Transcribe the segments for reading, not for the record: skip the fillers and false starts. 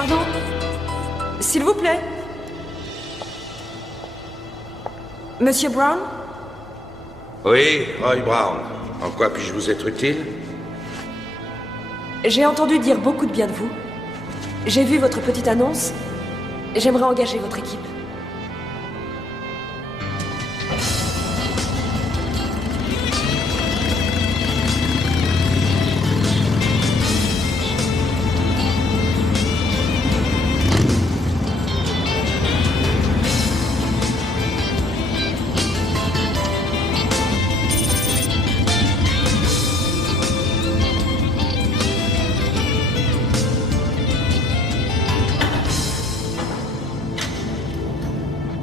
Pardon? S'il vous plaît? Monsieur Brown? Oui, Roy Brown. En quoi puis-je vous être utile? J'ai entendu dire beaucoup de bien de vous. J'ai vu votre petite annonce. J'aimerais engager votre équipe.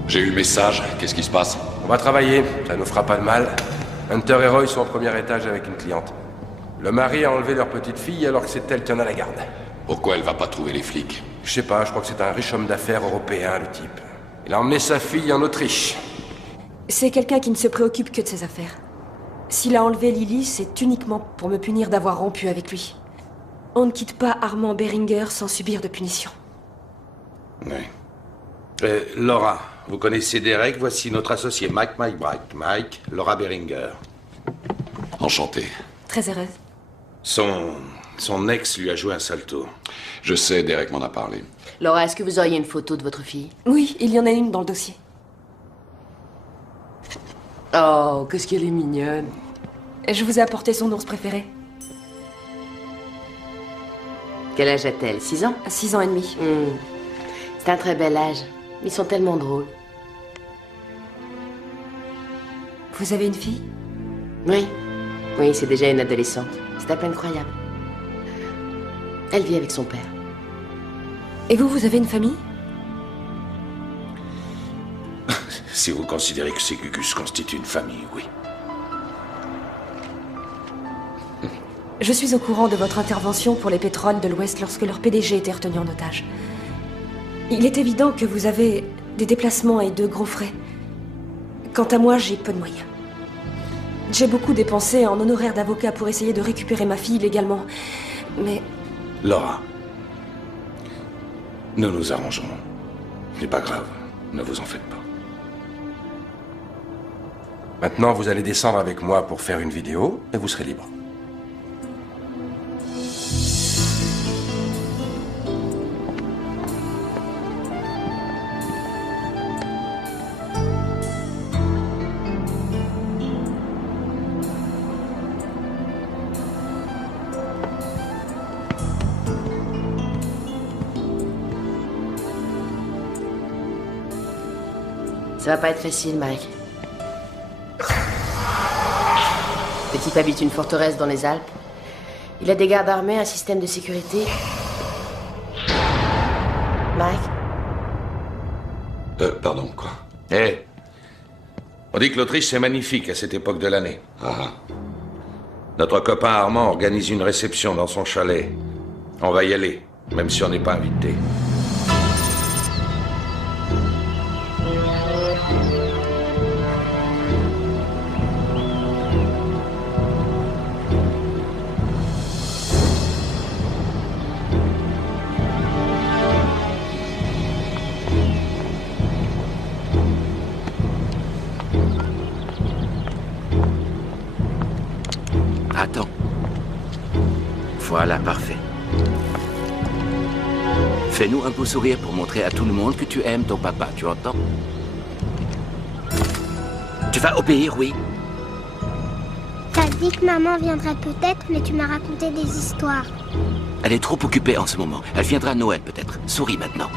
J'ai eu le message, qu'est-ce qui se passe? On va travailler, ça nous fera pas de mal. Hunter et Roy sont au premier étage avec une cliente. Le mari a enlevé leur petite fille alors que c'est elle qui en a la garde. Pourquoi elle va pas trouver les flics? Je sais pas, je crois que c'est un riche homme d'affaires européen, le type. Il a emmené sa fille en Autriche. C'est quelqu'un qui ne se préoccupe que de ses affaires. S'il a enlevé Lily, c'est uniquement pour me punir d'avoir rompu avec lui. On ne quitte pas Armand Beringer sans subir de punition. Oui. Laura, vous connaissez Derek, voici notre associé Mike Bright. Mike, Laura Beringer. Enchanté. Très heureuse. Son ex lui a joué un sale tour. Je sais, Derek m'en a parlé. Laura, est-ce que vous auriez une photo de votre fille? Oui, il y en a une dans le dossier. Oh, qu'est-ce qu'elle est mignonne. Je vous ai apporté son ours préféré. Quel âge a-t-elle? 6 ans? 6 ans et demi. C'est un très bel âge. Ils sont tellement drôles. Vous avez une fille? Oui. Oui, c'est déjà une adolescente. C'est à peine croyable. Elle vit avec son père. Et vous avez une famille? Si vous considérez que ces Gugus constituent une famille, oui. Je suis au courant de votre intervention pour les pétroles de l'Ouest lorsque leur PDG était retenu en otage. Il est évident que vous avez des déplacements et de gros frais. Quant à moi, j'ai peu de moyens. J'ai beaucoup dépensé en honoraires d'avocat pour essayer de récupérer ma fille légalement. Mais... Laura, nous nous arrangerons. C'est pas grave, ne vous en faites pas. Maintenant, vous allez descendre avec moi pour faire une vidéo et vous serez libre. Ça va pas être facile, Mike. Le type habite une forteresse dans les Alpes. Il a des gardes armés, un système de sécurité. Mike? Pardon, quoi? On dit que l'Autriche, c'est magnifique à cette époque de l'année. Ah, Notre copain Armand organise une réception dans son chalet. On va y aller, même si on n'est pas invité. Attends. Voilà, parfait. Fais-nous un beau sourire pour montrer à tout le monde que tu aimes ton papa, tu entends? Tu vas obéir, oui? T'as dit que maman viendrait peut-être, mais tu m'as raconté des histoires. Elle est trop occupée en ce moment. Elle viendra à Noël, peut-être. Souris maintenant.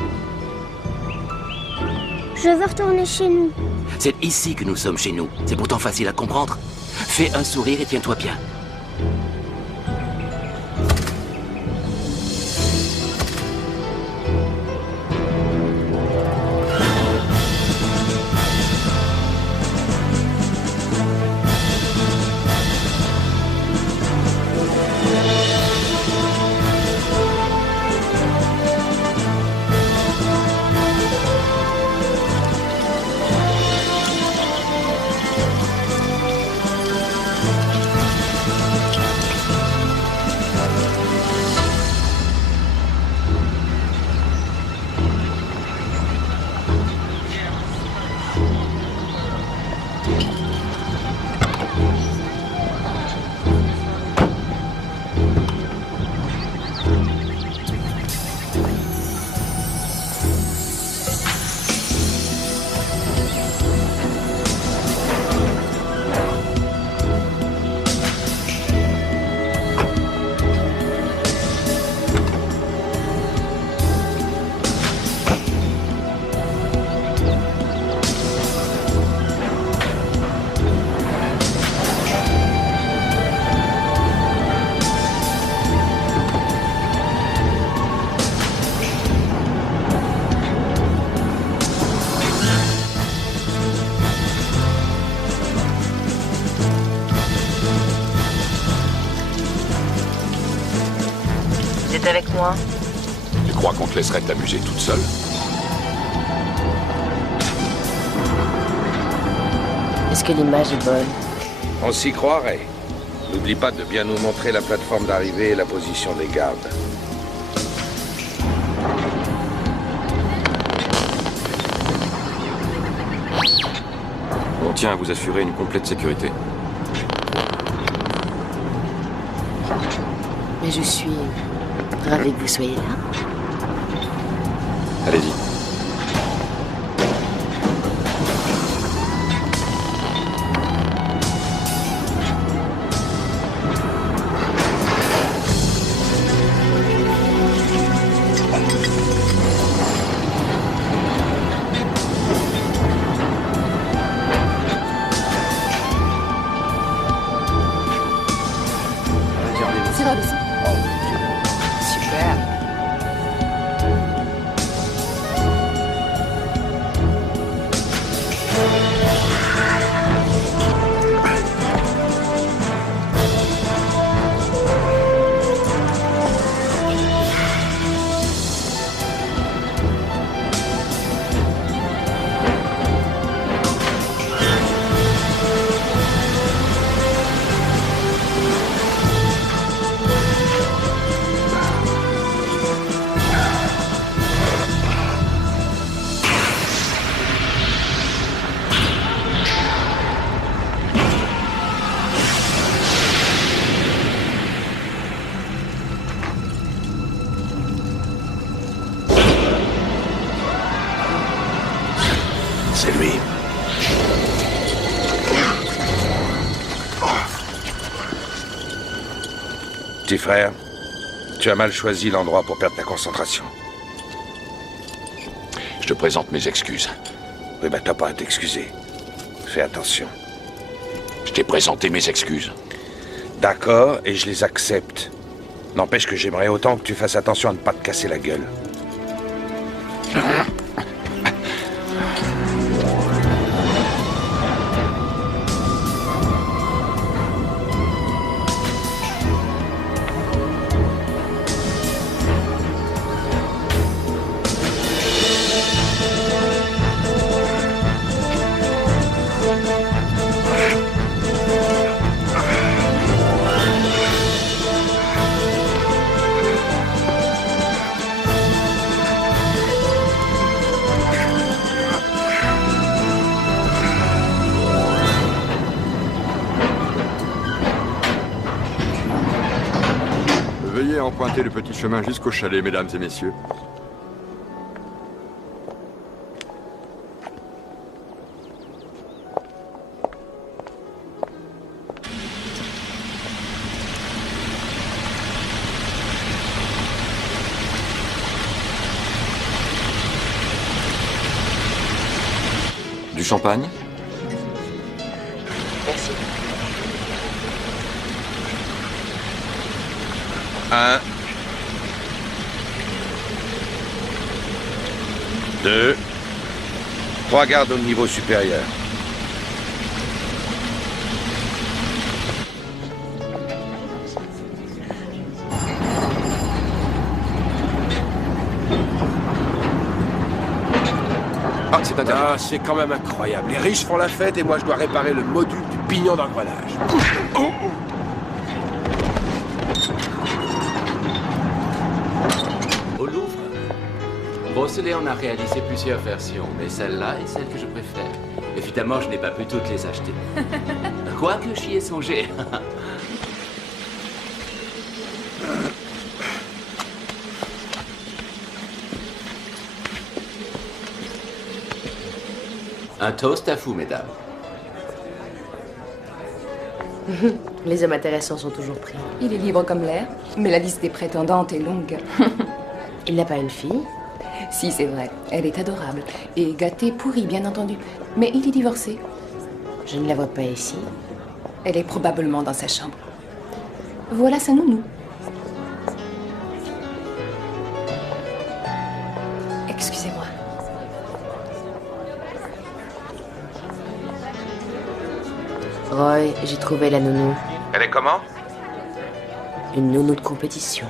Je veux retourner chez nous. C'est ici que nous sommes chez nous. C'est pourtant facile à comprendre. Fais un sourire et tiens-toi bien. avec moi. Tu crois qu'on te laisserait t'amuser toute seule? Est-ce que l'image est bonne? On s'y croirait. N'oublie pas de bien nous montrer la plateforme d'arrivée et la position des gardes. On tient à vous assurer une complète sécurité. Mais je suis ravie que vous soyez là. Allez-y. Super. C'est lui. Petit frère, tu as mal choisi l'endroit pour perdre ta concentration. Je te présente mes excuses. Oui, bah t'as pas à t'excuser. Fais attention. Je t'ai présenté mes excuses. D'accord, et je les accepte. N'empêche que j'aimerais autant que tu fasses attention à ne pas te casser la gueule. Veuillez emprunter le petit chemin jusqu'au chalet, mesdames et messieurs. Du champagne? Merci. 1, 2, 3 gardes au niveau supérieur. Ah, c'est interdit. Ah, c'est quand même incroyable. Les riches font la fête et moi je dois réparer le module du pignon d'engrenage. Au Louvre, Brosselet en a réalisé plusieurs versions, mais celle-là est celle que je préfère. Évidemment, je n'ai pas pu toutes les acheter. Quoique j'y ai songé. Un toast à vous, mesdames. Les hommes intéressants sont toujours pris. Il est libre comme l'air, mais la liste des prétendantes est longue. Il n'a pas une fille? Si, c'est vrai. Elle est adorable. Et gâtée pourrie, bien entendu. Mais il est divorcé. Je ne la vois pas ici. Elle est probablement dans sa chambre. Voilà sa nounou. Excusez-moi. Roy, j'ai trouvé la nounou. Elle est comment? Une nounou de compétition.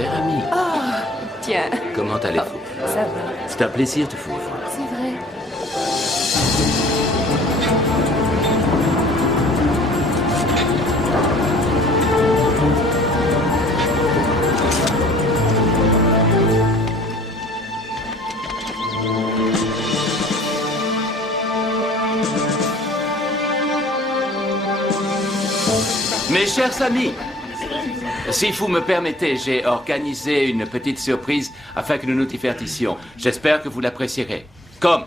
chère amie. Oh, tiens. Comment allez-vous? Ça va. C'est un plaisir de vous revoir. C'est vrai. Mes chers amis, si vous me permettez, j'ai organisé une petite surprise afin que nous nous divertissions. J'espère que vous l'apprécierez. Comme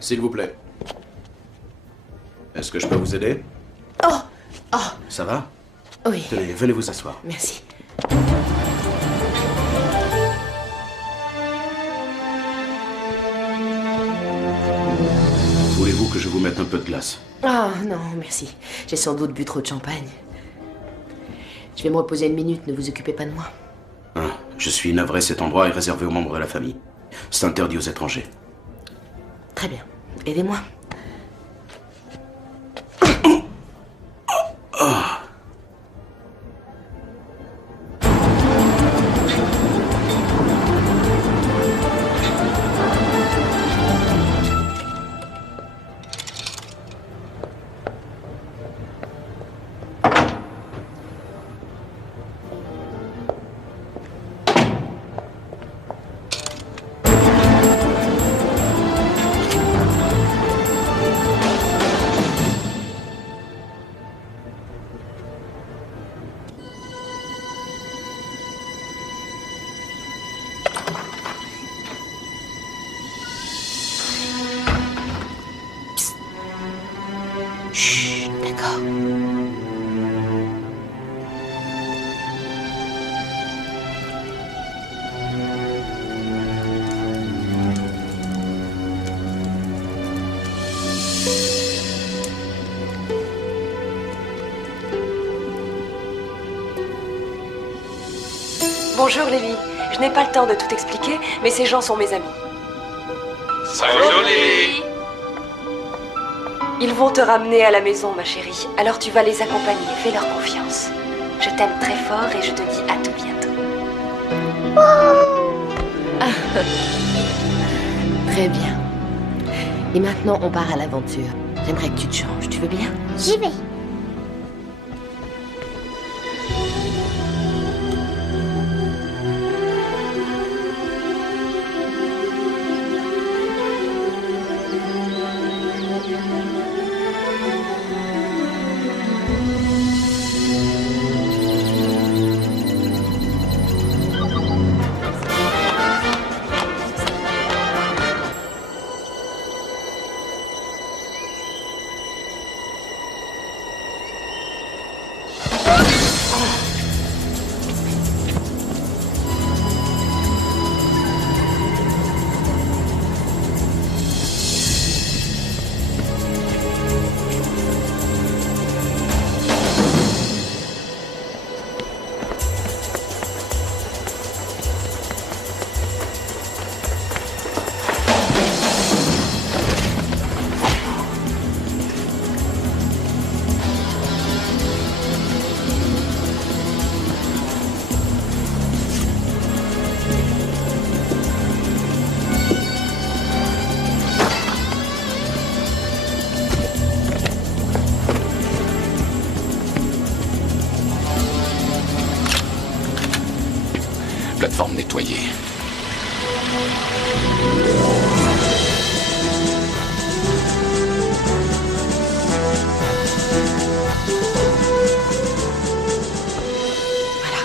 s'il vous plaît. Est-ce que je peux vous aider? Oh! Oh! Ça va? Oui. Tenez, venez vous asseoir. Merci. Voulez-vous que je vous mette un peu de glace? Ah, non, merci. J'ai sans doute bu trop de champagne. Je vais me reposer une minute, ne vous occupez pas de moi. Ah, je suis navré, cet endroit est réservé aux membres de la famille. C'est interdit aux étrangers. Très bien. Aidez-moi. Chut, d'accord. Bonjour Lily. Je n'ai pas le temps de tout expliquer, mais ces gens sont mes amis. Bonjour Lily. Ils vont te ramener à la maison, ma chérie. Alors tu vas les accompagner, fais leur confiance. Je t'aime très fort et je te dis à tout bientôt. Très bien. Et maintenant, on part à l'aventure. J'aimerais que tu te changes, tu veux bien? J'y vais. Plateforme nettoyée. Voilà.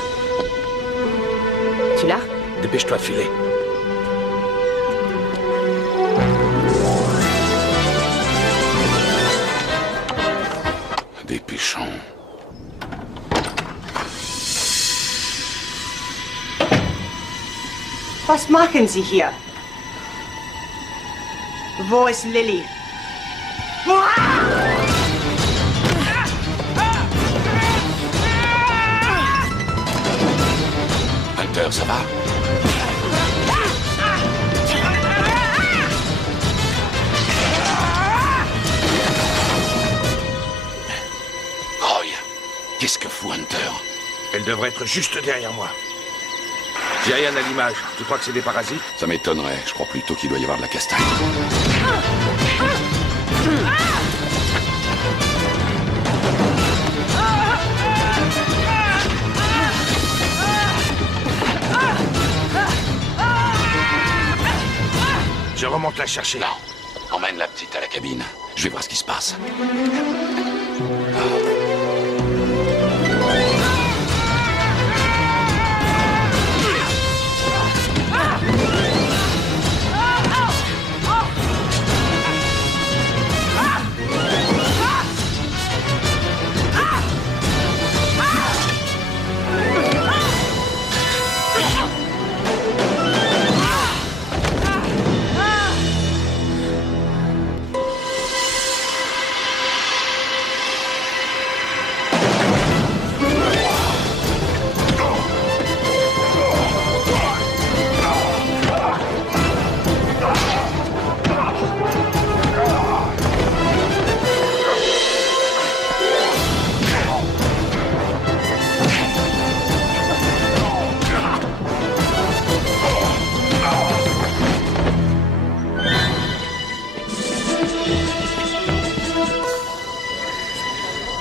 Tu l'as? Dépêche-toi de filer. Dépêchons. Was machen Sie hier? Wo ist Lily? Hunter, ça va? Roy, qu'est-ce que fout Hunter? Elle devrait être juste derrière moi. J'ai rien à l'image. Tu crois que c'est des parasites? Ça m'étonnerait. Je crois plutôt qu'il doit y avoir de la castagne. Je remonte la chercher. Non. Emmène la petite à la cabine. Je vais voir ce qui se passe.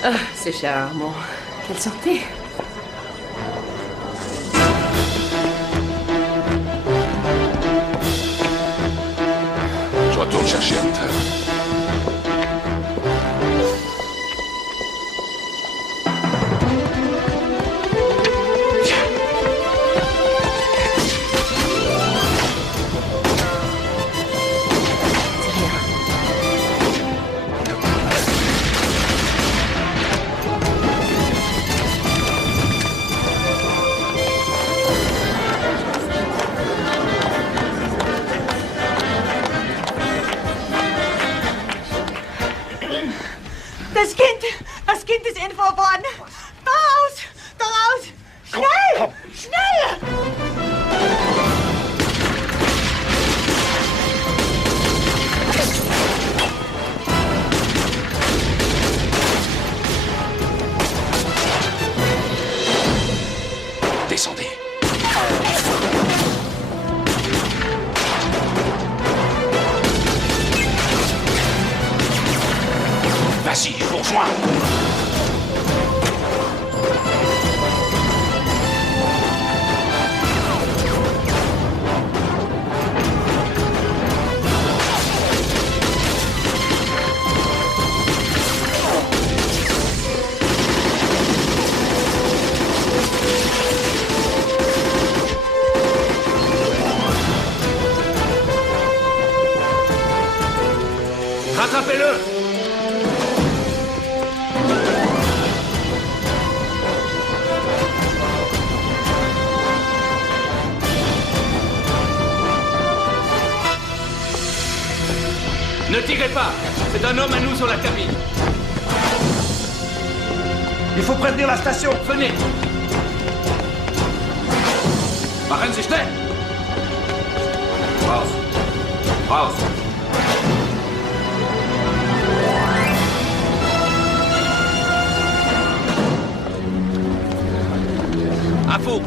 Ah, c'est charmant. Quelle santé! Je retourne chercher Hunter. Das Kind ist entführt worden. Da raus! Schnell! Schnell! Descendez. Vas-y, je vous rejoins. Rattrapez-le! Ne tirez pas! C'est un homme à nous sur la cabine. Il faut prévenir la station! Venez! Machen Sie schnell! Raus! Raus! À vous!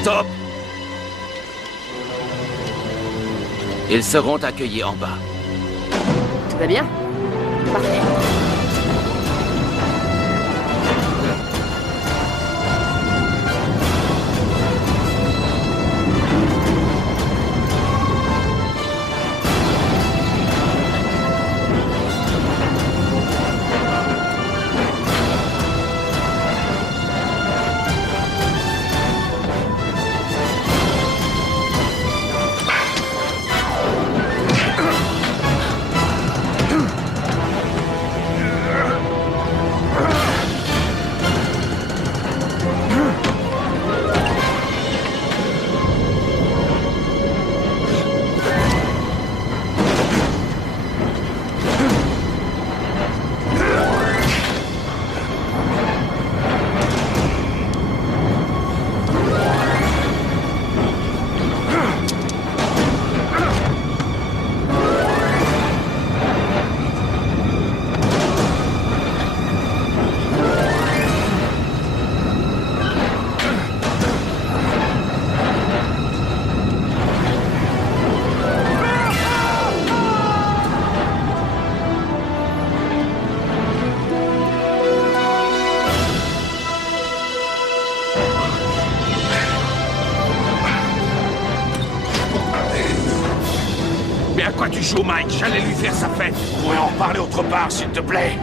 Stop! Ils seront accueillis en bas. Tout va bien? Parfait. joue, Mike. J'allais lui faire sa fête. On pourrait en reparler autre part, s'il te plaît.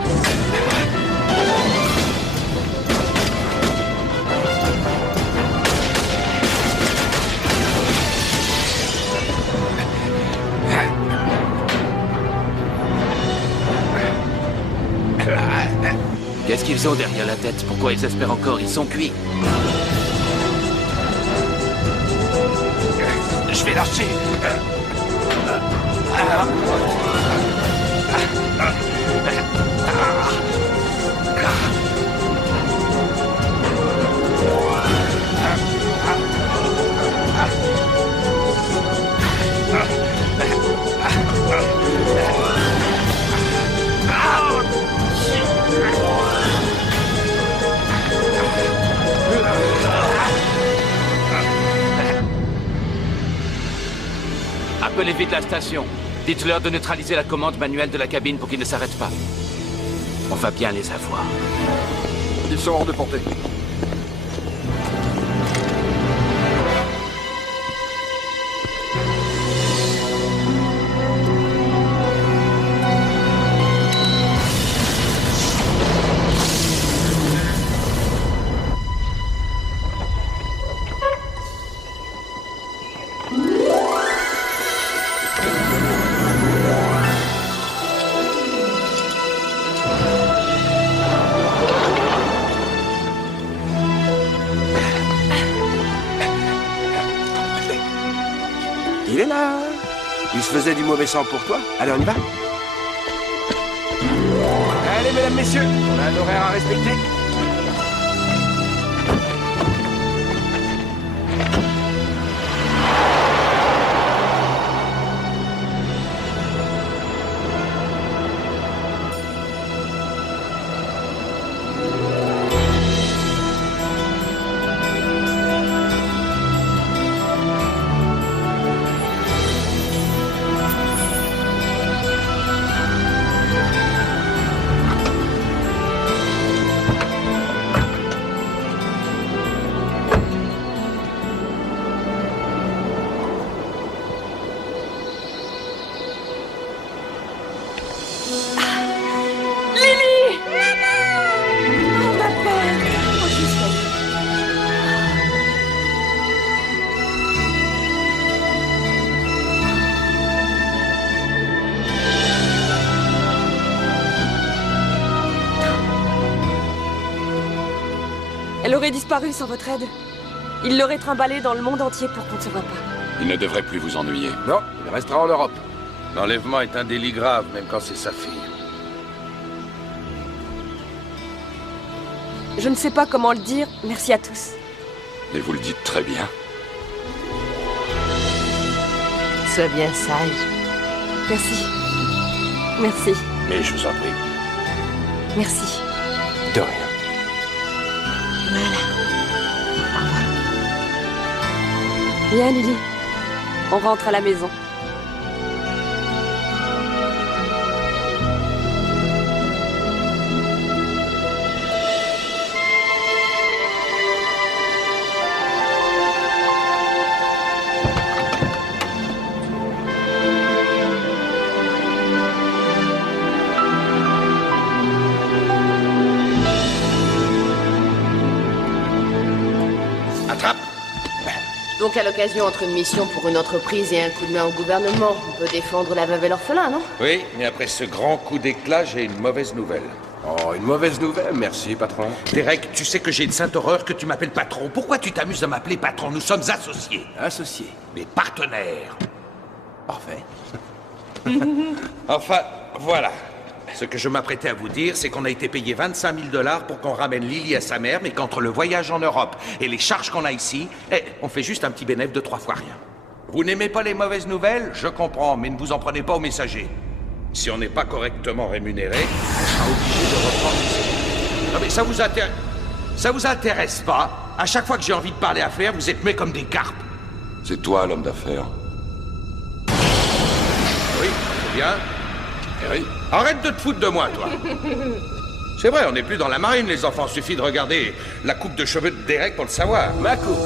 Qu'est-ce qu'ils ont derrière la tête? Pourquoi ils espèrent encore? Ils sont cuits. Je vais lâcher. Appelez vite la station. Dites-leur de neutraliser la commande manuelle de la cabine pour qu'ils ne s'arrêtent pas. On va bien les avoir. Ils sont hors de portée. Il est là. Il se faisait du mauvais sang pour toi. Allez, on y va. Allez, mesdames, messieurs, on a un horaire à respecter. Elle aurait disparu sans votre aide. Il l'aurait trimballée dans le monde entier pour qu'on ne se voit pas. Il ne devrait plus vous ennuyer. Non, il restera en Europe. L'enlèvement est un délit grave, même quand c'est sa fille. Je ne sais pas comment le dire. Merci à tous. Et vous le dites très bien. Sois bien sage. Merci. Merci. Mais je vous en prie. Merci. De rien. Voilà. Viens, Lily. On rentre à la maison. Donc à l'occasion entre une mission pour une entreprise et un coup de main au gouvernement, on peut défendre la veuve et l'orphelin, non? Oui, mais après ce grand coup d'éclat, j'ai une mauvaise nouvelle. Oh, une mauvaise nouvelle, merci, patron. Derek, tu sais que j'ai une sainte horreur que tu m'appelles patron. Pourquoi tu t'amuses à m'appeler patron? Nous sommes associés. Associés. Mais partenaires. Parfait. Enfin, voilà. Ce que je m'apprêtais à vous dire, c'est qu'on a été payé 25 000 $ pour qu'on ramène Lily à sa mère, mais qu'entre le voyage en Europe et les charges qu'on a ici, on fait juste un petit bénéfice de 3 fois rien. Vous n'aimez pas les mauvaises nouvelles? Je comprends, mais ne vous en prenez pas aux messagers. Si on n'est pas correctement rémunéré, on sera obligé de reprendre... Non mais ça vous intéresse pas? À chaque fois que j'ai envie de parler affaires, vous êtes muets comme des carpes. C'est toi l'homme d'affaires. Oui, c'est bien. Harry? Arrête de te foutre de moi, toi. C'est vrai, on n'est plus dans la marine, les enfants. Suffit de regarder la coupe de cheveux de Derek pour le savoir. Ma coupe.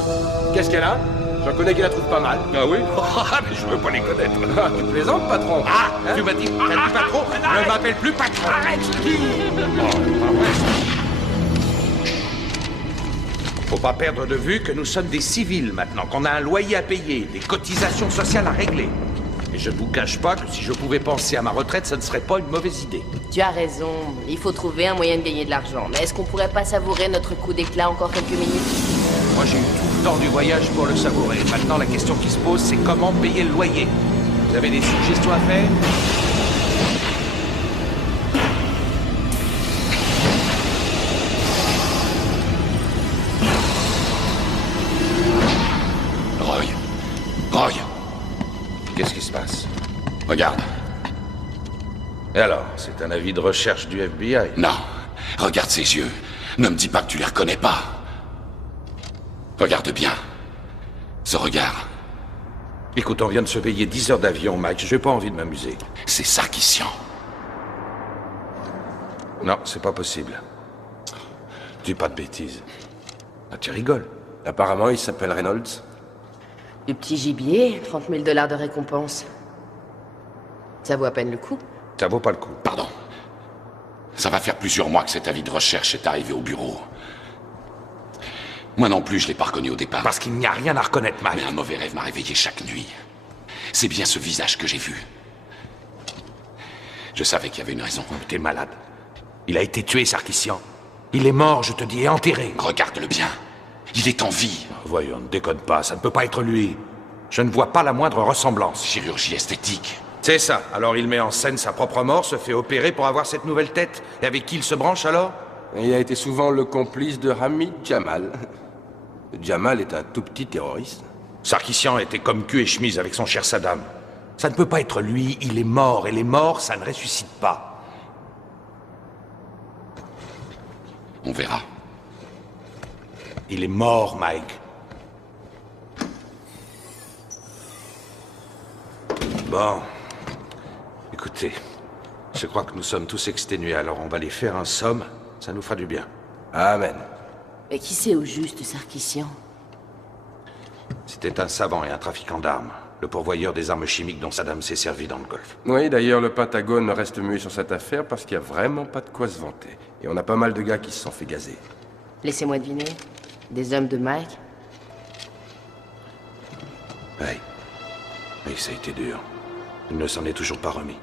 Qu'est-ce qu'elle a? J'en connais qui la trouvent pas mal. Ah oui? Ah, mais je veux pas les connaître. Ah, tu plaisantes, patron? Ah, hein? tu m'as dit patron? Ne m'appelle plus patron. Arrête, je te dis. Faut pas perdre de vue que nous sommes des civils maintenant, qu'on a un loyer à payer, des cotisations sociales à régler. Et je ne vous cache pas que si je pouvais penser à ma retraite, ça ne serait pas une mauvaise idée. Tu as raison. Il faut trouver un moyen de gagner de l'argent. Mais est-ce qu'on pourrait pas savourer notre coup d'éclat encore quelques minutes? Moi, j'ai eu tout le temps du voyage pour le savourer. Maintenant, la question qui se pose, c'est comment payer le loyer. Vous avez des suggestions à faire? Roy! Qu'est-ce qui se passe? Regarde. Et alors, c'est un avis de recherche du FBI? Non. Regarde ses yeux. Ne me dis pas que tu les reconnais pas. Regarde bien. Ce regard. Écoute, on vient de se payer 10 heures d'avion, Mike. J'ai pas envie de m'amuser. C'est Sarkissian. Non, c'est pas possible. Dis pas de bêtises. Ah, tu rigoles. Apparemment, il s'appelle Reynolds. Du petit gibier, 30 000 $ de récompense. Ça vaut à peine le coup. Ça vaut pas le coup. Pardon. Ça va faire plusieurs mois que cet avis de recherche est arrivé au bureau. Moi non plus, je l'ai pas reconnu au départ. Parce qu'il n'y a rien à reconnaître, Mike. Mais un mauvais rêve m'a réveillé chaque nuit. C'est bien ce visage que j'ai vu. Je savais qu'il y avait une raison. T'es malade. Il a été tué, Sarkissian. Il est mort, je te dis, et enterré. Regarde-le bien. Il est en vie. Voyons, ne déconne pas, ça ne peut pas être lui. Je ne vois pas la moindre ressemblance. Chirurgie esthétique. C'est ça. Alors il met en scène sa propre mort, se fait opérer pour avoir cette nouvelle tête. Et avec qui il se branche alors? Il a été souvent le complice de Hamid Jamal. Jamal est un tout petit terroriste. Sarkissian était comme cul et chemise avec son cher Saddam. Ça ne peut pas être lui, il est mort, et les morts, ça ne ressuscite pas. On verra. Il est mort, Mike. Bon. Écoutez, je crois que nous sommes tous exténués, alors on va les faire un somme, ça nous fera du bien. Amen. Mais qui c'est au juste, Sarkissian? C'était un savant et un trafiquant d'armes, le pourvoyeur des armes chimiques dont Saddam s'est servi dans le Golfe. Oui, d'ailleurs, le Pentagone reste muet sur cette affaire parce qu'il n'y a vraiment pas de quoi se vanter. Et on a pas mal de gars qui se sont fait gazer. Laissez-moi deviner. Des hommes de Mike? Oui. Oui, ça a été dur. Il ne s'en est toujours pas remis.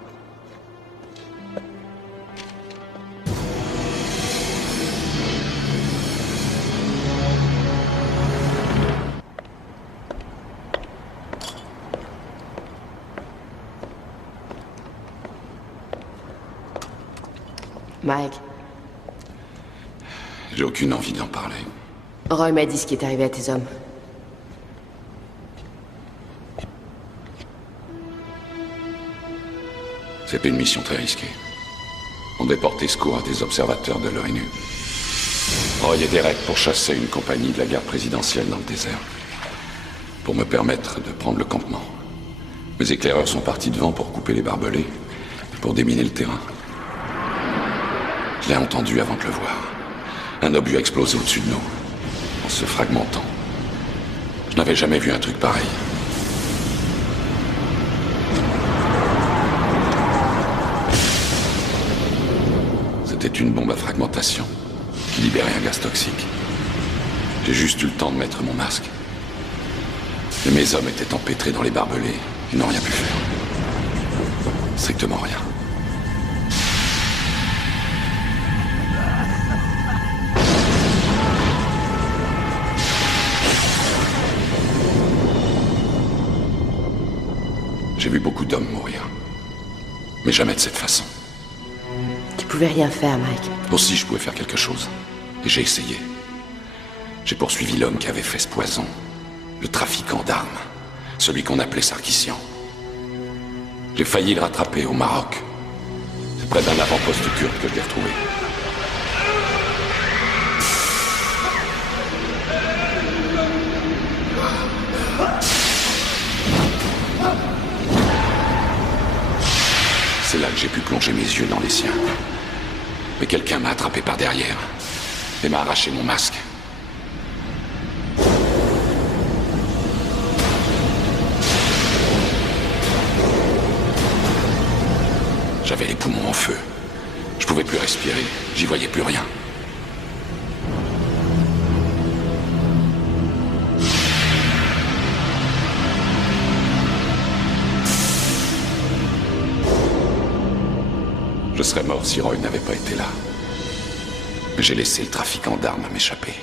Mike. J'ai aucune envie d'en parler. Roy m'a dit ce qui est arrivé à tes hommes. C'était une mission très risquée. On devait porter secours à des observateurs de l'ONU. Roy et Derek pourchassaient une compagnie de la garde présidentielle dans le désert. Pour me permettre de prendre le campement. Mes éclaireurs sont partis devant pour couper les barbelés, pour déminer le terrain. Je l'ai entendu avant de le voir. Un obus a explosé au-dessus de nous, en se fragmentant. Je n'avais jamais vu un truc pareil. C'était une bombe à fragmentation qui libérait un gaz toxique. J'ai juste eu le temps de mettre mon masque. Et mes hommes étaient empêtrés dans les barbelés. Ils n'ont rien pu faire. Strictement rien. J'ai vu beaucoup d'hommes mourir. Mais jamais de cette façon. Tu pouvais rien faire, Mike. Aussi, je pouvais faire quelque chose. Et j'ai essayé. J'ai poursuivi l'homme qui avait fait ce poison. Le trafiquant d'armes. Celui qu'on appelait Sarkissian. J'ai failli le rattraper au Maroc. C'est près d'un avant-poste kurde que je l'ai retrouvé. C'est là que j'ai pu plonger mes yeux dans les siens. Mais quelqu'un m'a attrapé par derrière et m'a arraché mon masque. feu. Je pouvais plus respirer, j'y voyais plus rien. Je serais mort si Roy n'avait pas été là. Mais j'ai laissé le trafiquant d'armes m'échapper.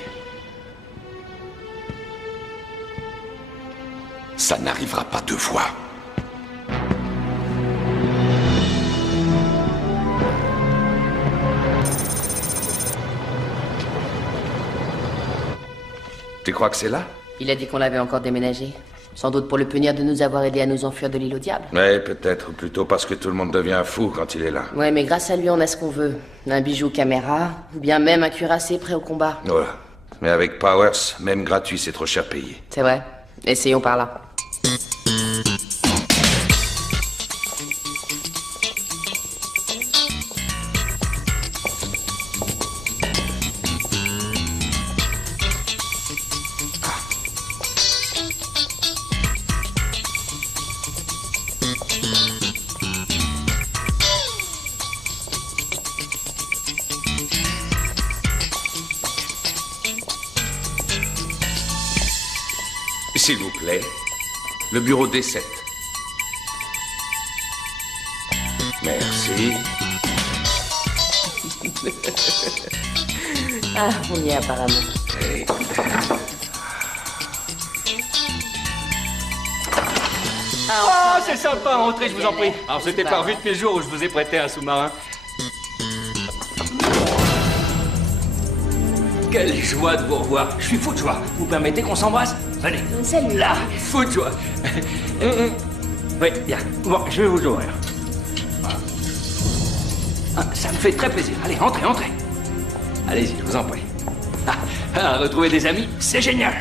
Ça n'arrivera pas deux fois. Tu crois que c'est là? Il a dit qu'on l'avait encore déménagé. Sans doute pour le punir de nous avoir aidés à nous enfuir de l'île au diable. Ouais, peut-être. Plutôt parce que tout le monde devient fou quand il est là. Ouais, mais grâce à lui, on a ce qu'on veut. Un bijou caméra, ou bien même un cuirassé prêt au combat. Ouais. Mais avec Powers, même gratuit, c'est trop cher payé. C'est vrai. Essayons par là. S'il vous plaît, le bureau D7. Merci. Ah, on y est apparemment. Hey. Ah, c'est sympa, entrez, je vous en prie. Alors, c'était pas revu depuis le jour où je vous ai prêté un sous-marin. Quelle joie de vous revoir. Je suis fou de joie. Vous permettez qu'on s'embrasse? Venez. Salut. Là, fou de joie. Oui, bien. Bon, je vais vous ouvrir. Ah, ça me fait très plaisir. Allez, entrez, entrez. Allez-y, je vous en prie. Retrouver des amis, c'est génial.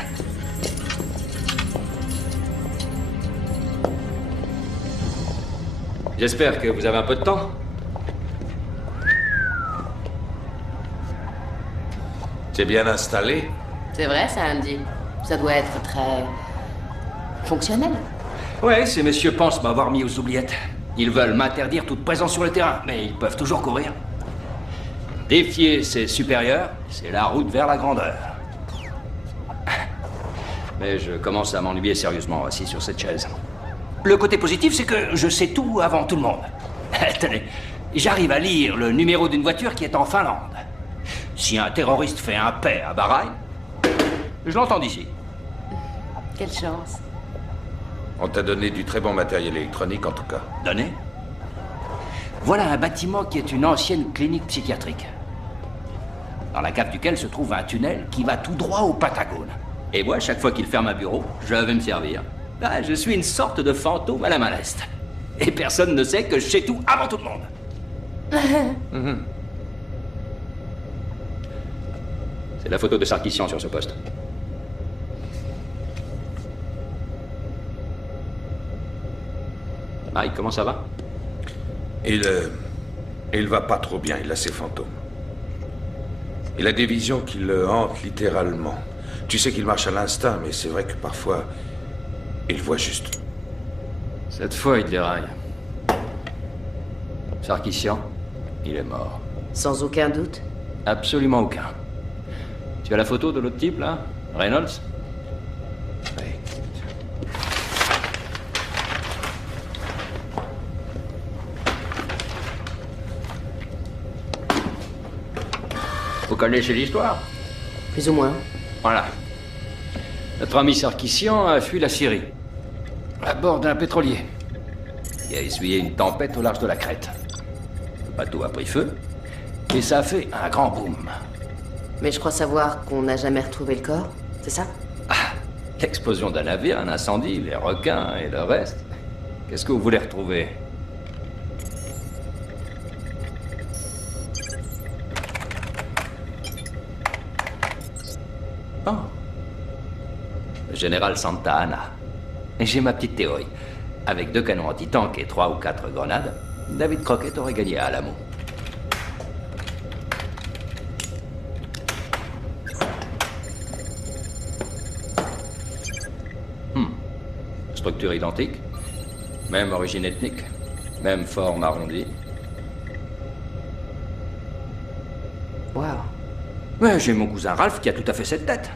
J'espère que vous avez un peu de temps. C'est bien installé? C'est vrai, ça, Andy. Ça doit être très... fonctionnel. Ouais, ces messieurs pensent m'avoir mis aux oubliettes. Ils veulent m'interdire toute présence sur le terrain, mais ils peuvent toujours courir. Défier ses supérieurs, c'est la route vers la grandeur. Mais je commence à m'ennuyer sérieusement assis sur cette chaise. Le côté positif, c'est que je sais tout avant tout le monde. Tenez, j'arrive à lire le numéro d'une voiture qui est en Finlande. Si un terroriste fait un paix à Bahreïn, je l'entends d'ici. Quelle chance. On t'a donné du très bon matériel électronique, en tout cas. Donné? Voilà un bâtiment qui est une ancienne clinique psychiatrique. Dans la cave duquel se trouve un tunnel qui va tout droit au Patagone. Et moi, chaque fois qu'il ferme un bureau, je vais me servir. Ah, je suis une sorte de fantôme à la main leste. Et personne ne sait que je sais tout avant tout le monde. C'est la photo de Sarkissian sur ce poste. Mike, comment ça va? Il va pas trop bien, il a ses fantômes. Il a des visions qui le hantent littéralement. Tu sais qu'il marche à l'instinct, mais c'est vrai que parfois, il voit juste. Cette fois, il déraille. Sarkissian, il est mort. Sans aucun doute? Absolument aucun. Tu as la photo de l'autre type, là? Reynolds? Oui. Vous connaissez l'histoire? Plus ou moins. Voilà. Notre ami Sarkissian a fui la Syrie, à bord d'un pétrolier. Il a essuyé une tempête au large de la Crète. Le bateau a pris feu, et ça a fait un grand boom. Mais je crois savoir qu'on n'a jamais retrouvé le corps, c'est ça? L'explosion d'un navire, un incendie, les requins et le reste. Qu'est-ce que vous voulez retrouver? Oh. Le général Santa Anna. J'ai ma petite théorie. Avec 2 canons anti-tank et 3 ou 4 grenades, David Crockett aurait gagné à Alamo. Structure identique, même origine ethnique, même forme arrondie. Ouais, j'ai mon cousin Ralph qui a tout à fait cette tête.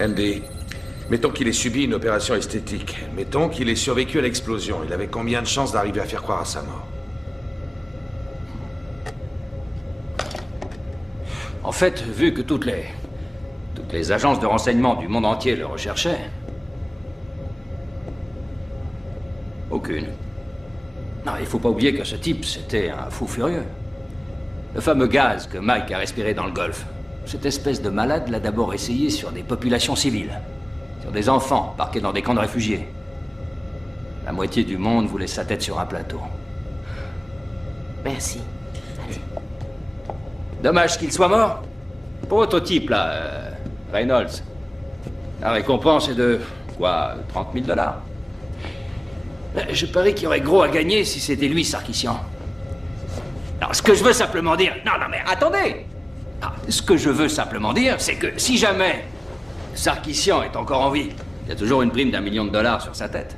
Andy, mettons qu'il ait subi une opération esthétique. Mettons qu'il ait survécu à l'explosion. Il avait combien de chances d'arriver à faire croire à sa mort? En fait, vu que toutes les agences de renseignement du monde entier le recherchaient, aucune. Non, il faut pas oublier que ce type, c'était un fou furieux. Le fameux gaz que Mike a respiré dans le golfe. Cette espèce de malade l'a d'abord essayé sur des populations civiles. Sur des enfants parqués dans des camps de réfugiés. La moitié du monde voulait sa tête sur un plateau. Merci. Dommage qu'il soit mort. Pour votre type, là, Reynolds, la récompense est de, quoi, 30 000 $. Je parie qu'il y aurait gros à gagner si c'était lui, Sarkissian. Alors, ce que je veux simplement dire... Non, mais attendez! Ce que je veux simplement dire, c'est que si jamais Sarkissian est encore en vie, il y a toujours une prime d'1 million $ sur sa tête.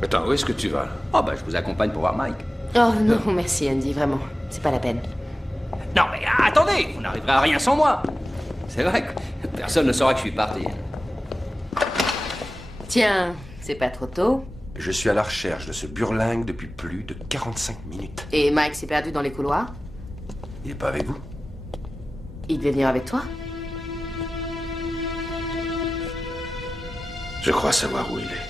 Attends, où est-ce que tu vas, là? Oh, bah, je vous accompagne pour voir Mike. Oh, non, merci, Andy, vraiment. C'est pas la peine. Non, mais attendez! Vous n'arriverez à rien sans moi! C'est vrai que personne ne saura que je suis parti. Tiens, c'est pas trop tôt. Je suis à la recherche de ce burlingue depuis plus de 45 minutes. Et Mike s'est perdu dans les couloirs? Il est pas avec vous? Il devait venir avec toi? Je crois savoir où il est.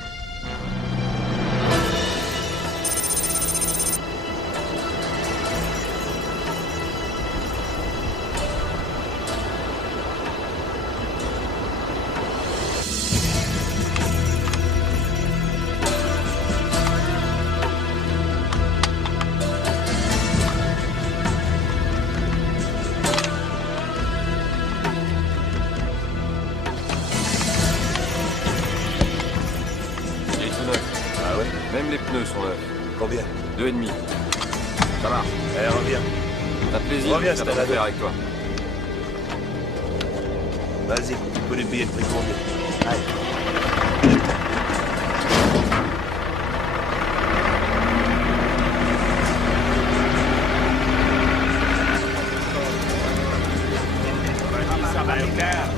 Même les pneus sont neufs. Combien? 2,5. Ça marche. Allez, reviens. Un plaisir Reviens, de c'était faire avec toi. Vas-y, tu peux lui payer le prix combien? Allez. Ça va être clair.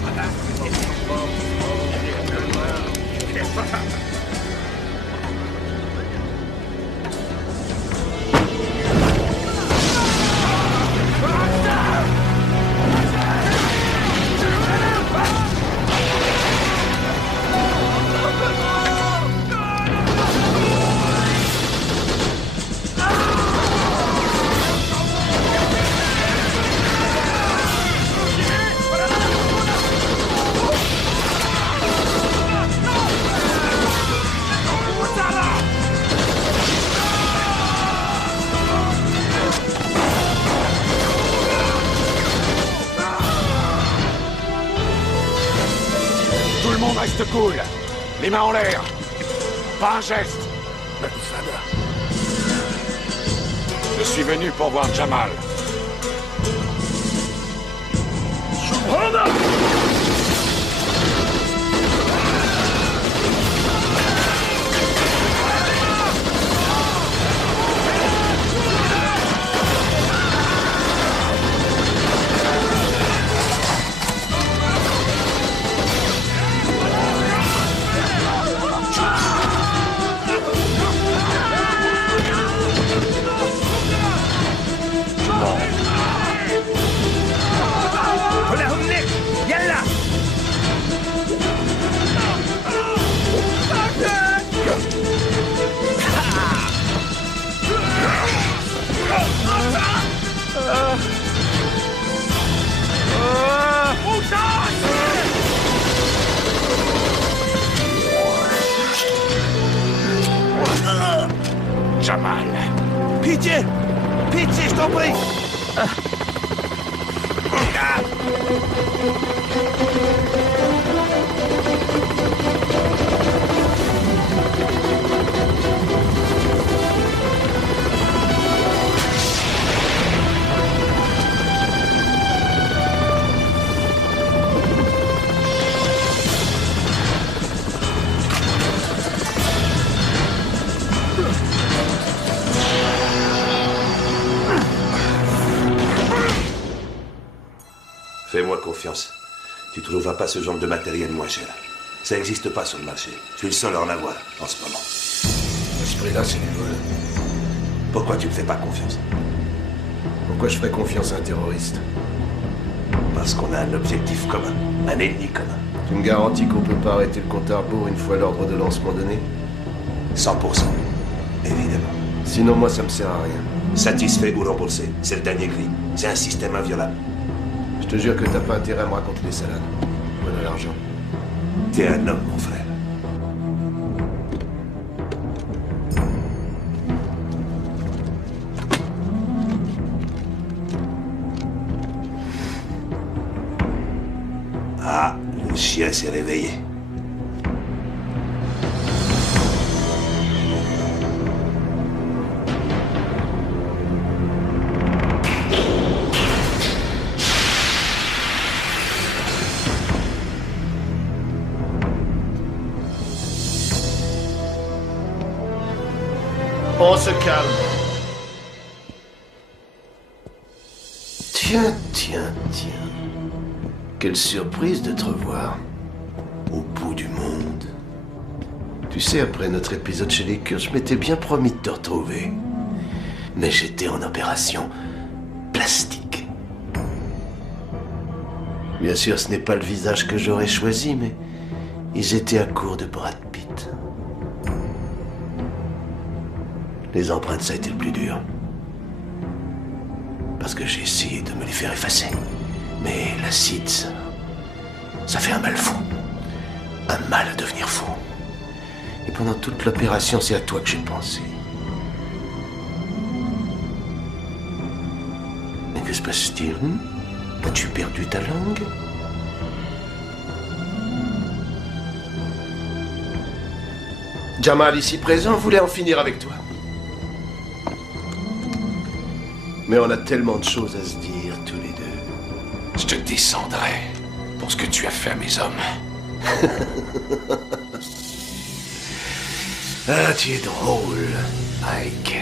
Reste cool. Les mains en l'air. Pas un geste. Je suis venu pour voir Jamal. Jamal. Pitié! Pitié, je t'en prie! Fais-moi confiance. Tu trouveras pas ce genre de matériel moins cher. Ça n'existe pas sur le marché. Je suis le seul à en avoir en ce moment. À ce prix-là, c'est du vol. Pourquoi tu me fais pas confiance? Pourquoi je ferais confiance à un terroriste? Parce qu'on a un objectif commun, un ennemi commun. Tu me garantis qu'on peut pas arrêter le compte à rebours une fois l'ordre de lancement donné? 100%, évidemment. Sinon, moi, ça me sert à rien. Satisfait ou remboursé, c'est le dernier cri. C'est un système inviolable. Je te jure que t'as pas intérêt à me raconter des salades. Voilà l'argent. T'es un homme, mon frère. Ah, le chien s'est réveillé. On se calme. Tiens. Quelle surprise de te revoir. Au bout du monde. Tu sais, après notre épisode chez les Kurdes, je m'étais bien promis de te retrouver. Mais j'étais en opération plastique. Bien sûr, ce n'est pas le visage que j'aurais choisi, mais ils étaient à court de Brad Pitt. Les empreintes, ça a été le plus dur. Parce que j'ai essayé de me les faire effacer. Mais l'acide, ça fait un mal fou. Un mal à devenir fou. Et pendant toute l'opération, c'est à toi que j'ai pensé. Mais que se passe-t-il? As-tu perdu ta langue? Jamal, ici présent, voulait en finir avec toi. Mais on a tellement de choses à se dire, tous les deux. Je te descendrai pour ce que tu as fait à mes hommes. Ah, tu es drôle, Ike.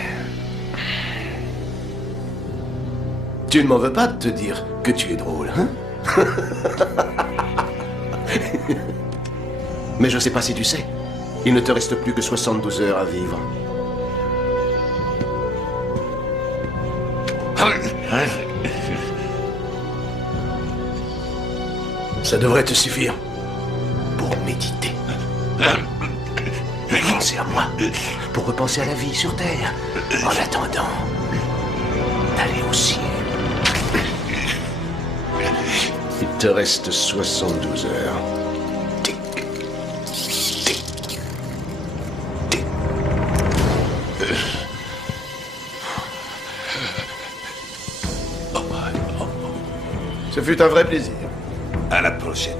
Tu ne m'en veux pas de te dire que tu es drôle, hein? Mais je sais pas si tu sais. Il ne te reste plus que 72 heures à vivre. Ça devrait te suffire pour méditer. Pour penser à moi. Pour repenser à la vie sur Terre. En attendant d'aller au ciel. Il te reste 72 heures. Tic. Tic. Tic. Ce fut un vrai plaisir. À la prochaine.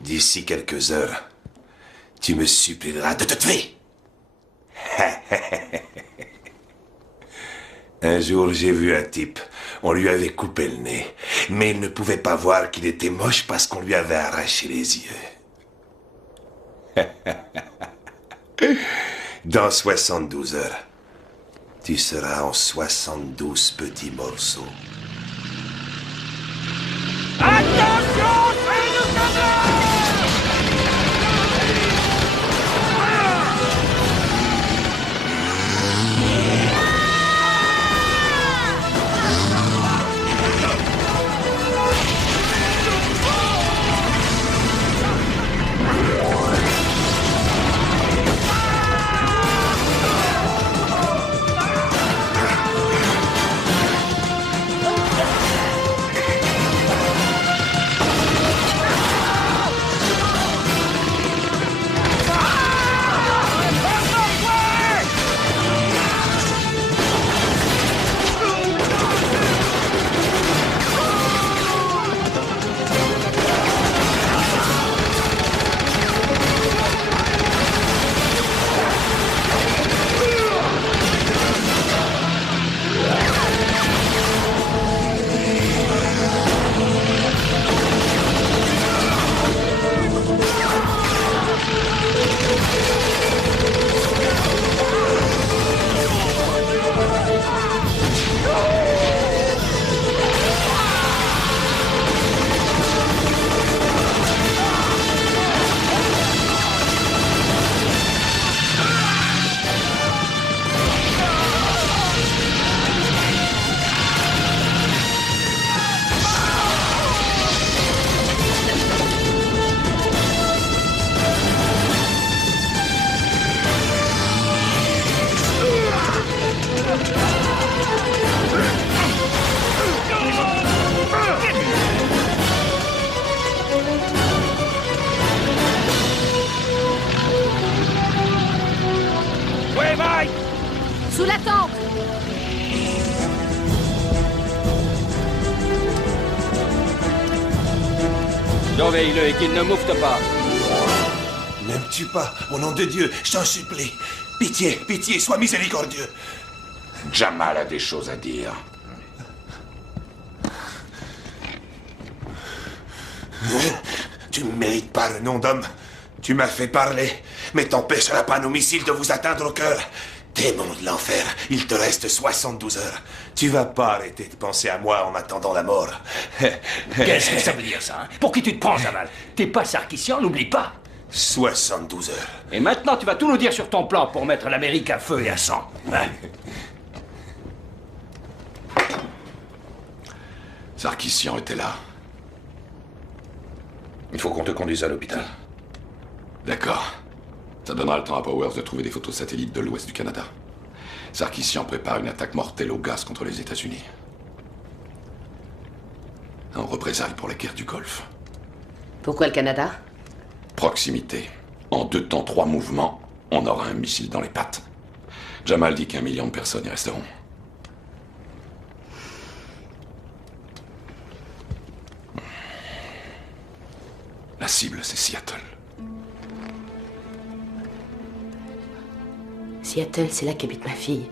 D'ici quelques heures, tu me supplieras de te tuer. Un jour, j'ai vu un type. On lui avait coupé le nez. Mais il ne pouvait pas voir qu'il était moche parce qu'on lui avait arraché les yeux. Dans 72 heures, tu seras en 72 petits morceaux. Attention, c'est le canard! Sous la tente. Surveille-le et qu'il ne moufte pas. Ne me tue pas, au nom de Dieu, je t'en supplie. Pitié, pitié, sois miséricordieux. Jamal a des choses à dire. Tu ne mérites pas le nom d'homme. Tu m'as fait parler, mais t'empêchera pas nos missiles de vous atteindre au cœur. Démon de l'enfer, il te reste 72 heures. Tu vas pas arrêter de penser à moi en attendant la mort. Qu'est-ce que ça veut dire, ça, hein? Pour qui tu te prends, Jamal? T'es pas Sarkissian, n'oublie pas. 72 heures. Et maintenant, tu vas tout nous dire sur ton plan pour mettre l'Amérique à feu et à sang. Hein? Sarkissian était là. Il faut qu'on te conduise à l'hôpital. D'accord. Ça donnera le temps à Powers de trouver des photos satellites de l'ouest du Canada. Sarkissian prépare une attaque mortelle au gaz contre les États-Unis. En représailles pour la guerre du Golfe. Pourquoi le Canada? Proximité. En 2 temps, 3 mouvements, on aura un missile dans les pattes. Jamal dit qu'1 million de personnes y resteront. La cible, c'est Seattle. Seattle, c'est là qu'habite ma fille.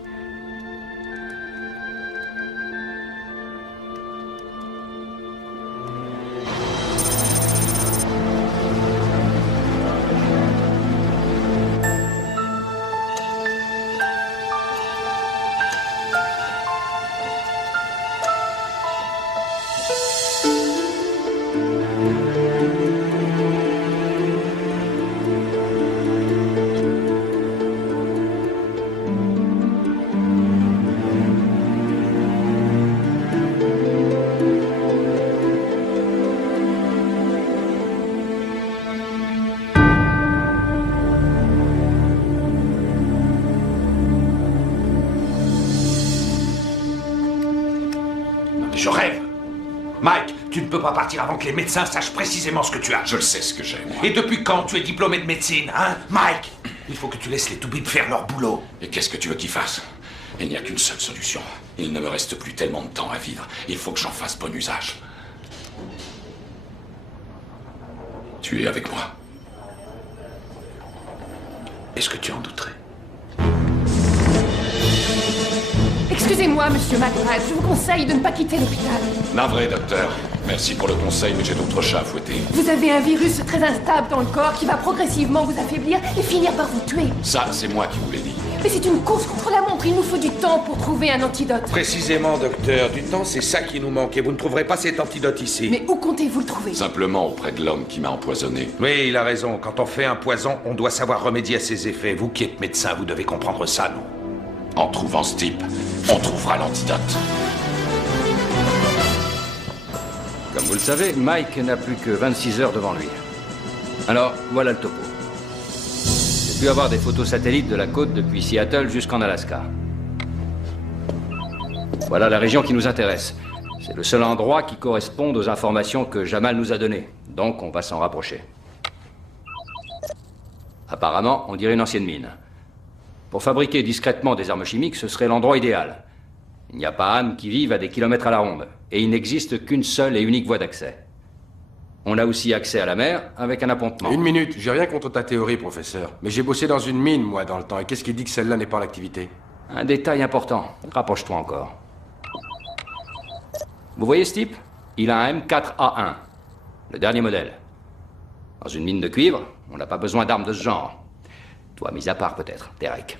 Je rêve. Mike, tu ne peux pas partir avant que les médecins sachent précisément ce que tu as. Je le sais ce que j'ai, moi. Et depuis quand tu es diplômé de médecine, hein, Mike? Il faut que tu laisses les toubibs faire leur boulot. Et qu'est-ce que tu veux qu'ils fassent? Il n'y a qu'une seule solution. Il ne me reste plus tellement de temps à vivre. Il faut que j'en fasse bon usage. Tu es avec moi. Est-ce que tu en douterais? Excusez-moi, monsieur McBride, je vous conseille de ne pas quitter l'hôpital. Navré, docteur. Merci pour le conseil, mais j'ai d'autres chats à fouetter. Vous avez un virus très instable dans le corps qui va progressivement vous affaiblir et finir par vous tuer. Ça, c'est moi qui vous l'ai dit. Mais c'est une course contre la montre, il nous faut du temps pour trouver un antidote. Précisément, docteur. Du temps, c'est ça qui nous manque et vous ne trouverez pas cet antidote ici. Mais où comptez-vous le trouver? Simplement auprès de l'homme qui m'a empoisonné. Oui, il a raison. Quand on fait un poison, on doit savoir remédier à ses effets. Vous qui êtes médecin, vous devez comprendre ça, non? En trouvant ce type, on trouvera l'antidote. Comme vous le savez, Mike n'a plus que 26 heures devant lui. Alors, voilà le topo. J'ai pu avoir des photos satellites de la côte depuis Seattle jusqu'en Alaska. Voilà la région qui nous intéresse. C'est le seul endroit qui correspond aux informations que Jamal nous a données. Donc, on va s'en rapprocher. Apparemment, on dirait une ancienne mine. Pour fabriquer discrètement des armes chimiques, ce serait l'endroit idéal. Il n'y a pas âme qui vive à des kilomètres à la ronde. Et il n'existe qu'une seule et unique voie d'accès. On a aussi accès à la mer avec un appontement. Une minute, j'ai rien contre ta théorie, professeur. Mais j'ai bossé dans une mine, moi, dans le temps. Et qu'est-ce qui dit que celle-là n'est pas en activité? Un détail important. Rapproche-toi encore. Vous voyez ce type? Il a un M4A1. Le dernier modèle. Dans une mine de cuivre, on n'a pas besoin d'armes de ce genre. Toi, mis à part peut-être, Derek.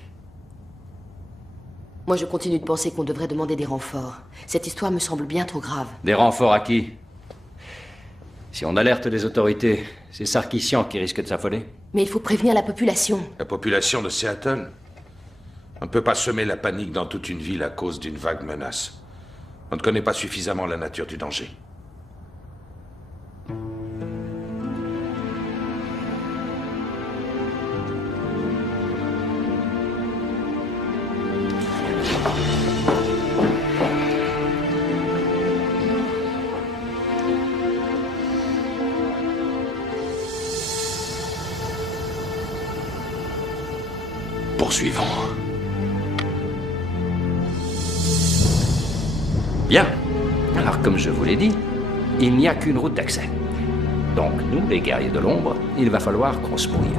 Moi, je continue de penser qu'on devrait demander des renforts. Cette histoire me semble bien trop grave. Des renforts à qui? Si on alerte les autorités, c'est Sarkissian qui risque de s'affoler. Mais il faut prévenir la population. La population de Seattle? On ne peut pas semer la panique dans toute une ville à cause d'une vague menace. On ne connaît pas suffisamment la nature du danger. Poursuivons. Bien. Alors, comme je vous l'ai dit, il n'y a qu'une route d'accès. Donc, nous, les guerriers de l'ombre, il va falloir qu'on se mouille.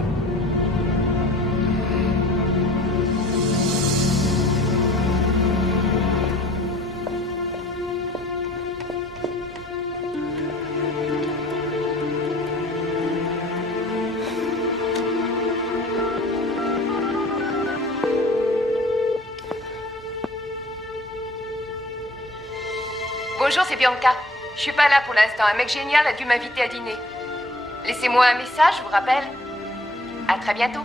Bonjour, c'est Bianca. Je suis pas là pour l'instant. Un mec génial a dû m'inviter à dîner. Laissez-moi un message, je vous rappelle. À très bientôt.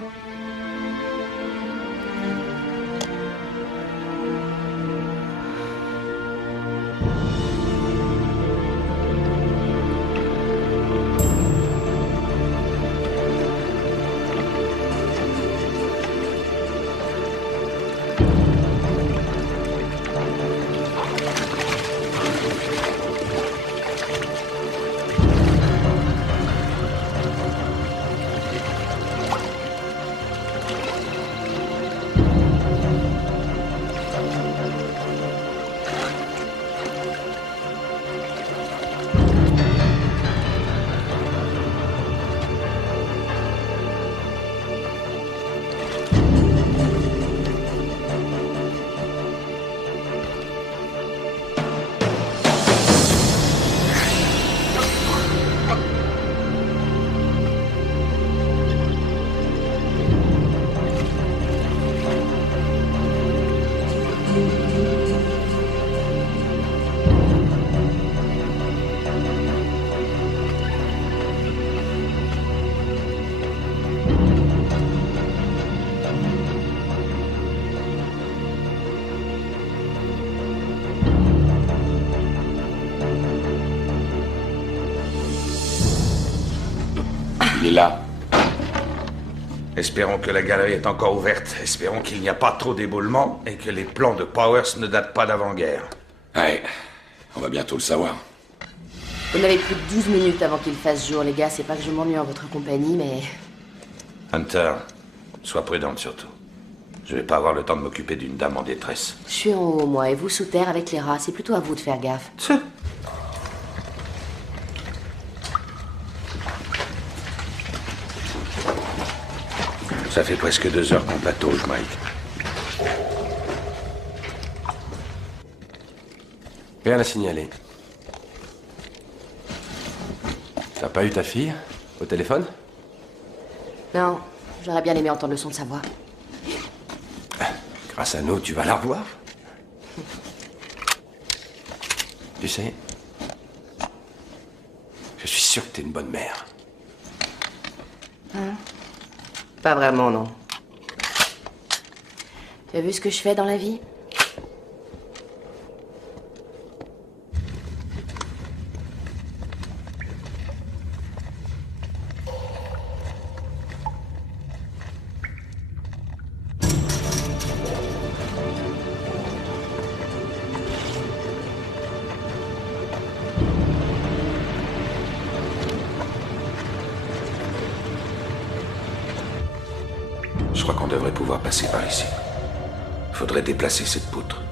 Il est là. Espérons que la galerie est encore ouverte. Espérons qu'il n'y a pas trop d'éboulements et que les plans de Powers ne datent pas d'avant-guerre. Ouais, on va bientôt le savoir. Vous n'avez plus de 12 minutes avant qu'il fasse jour, les gars. C'est pas que je m'ennuie en votre compagnie, mais... Hunter, sois prudente surtout. Je vais pas avoir le temps de m'occuper d'une dame en détresse. Je suis en haut, moi, et vous sous terre avec les rats. C'est plutôt à vous de faire gaffe. Ça fait presque 2 heures qu'on patauge, Mike. Rien à signaler. T'as pas eu ta fille au téléphone? Non, j'aurais bien aimé entendre le son de sa voix. Grâce à nous, tu vas la revoir. Tu sais, je suis sûr que t'es une bonne mère. Hein? Pas vraiment, non. Tu as vu ce que je fais dans la vie? Je crois qu'on devrait pouvoir passer par ici. Faudrait déplacer cette poutre.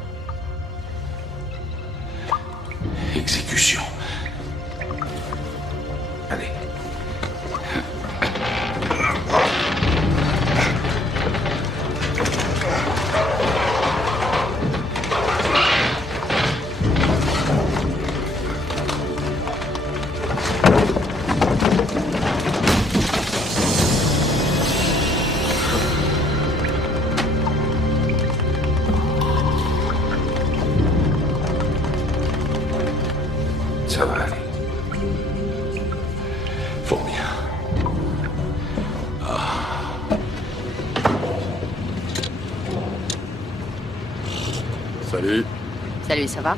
Exécution. Allez. Ça va aller. Faut bien. Salut. Salut, ça va?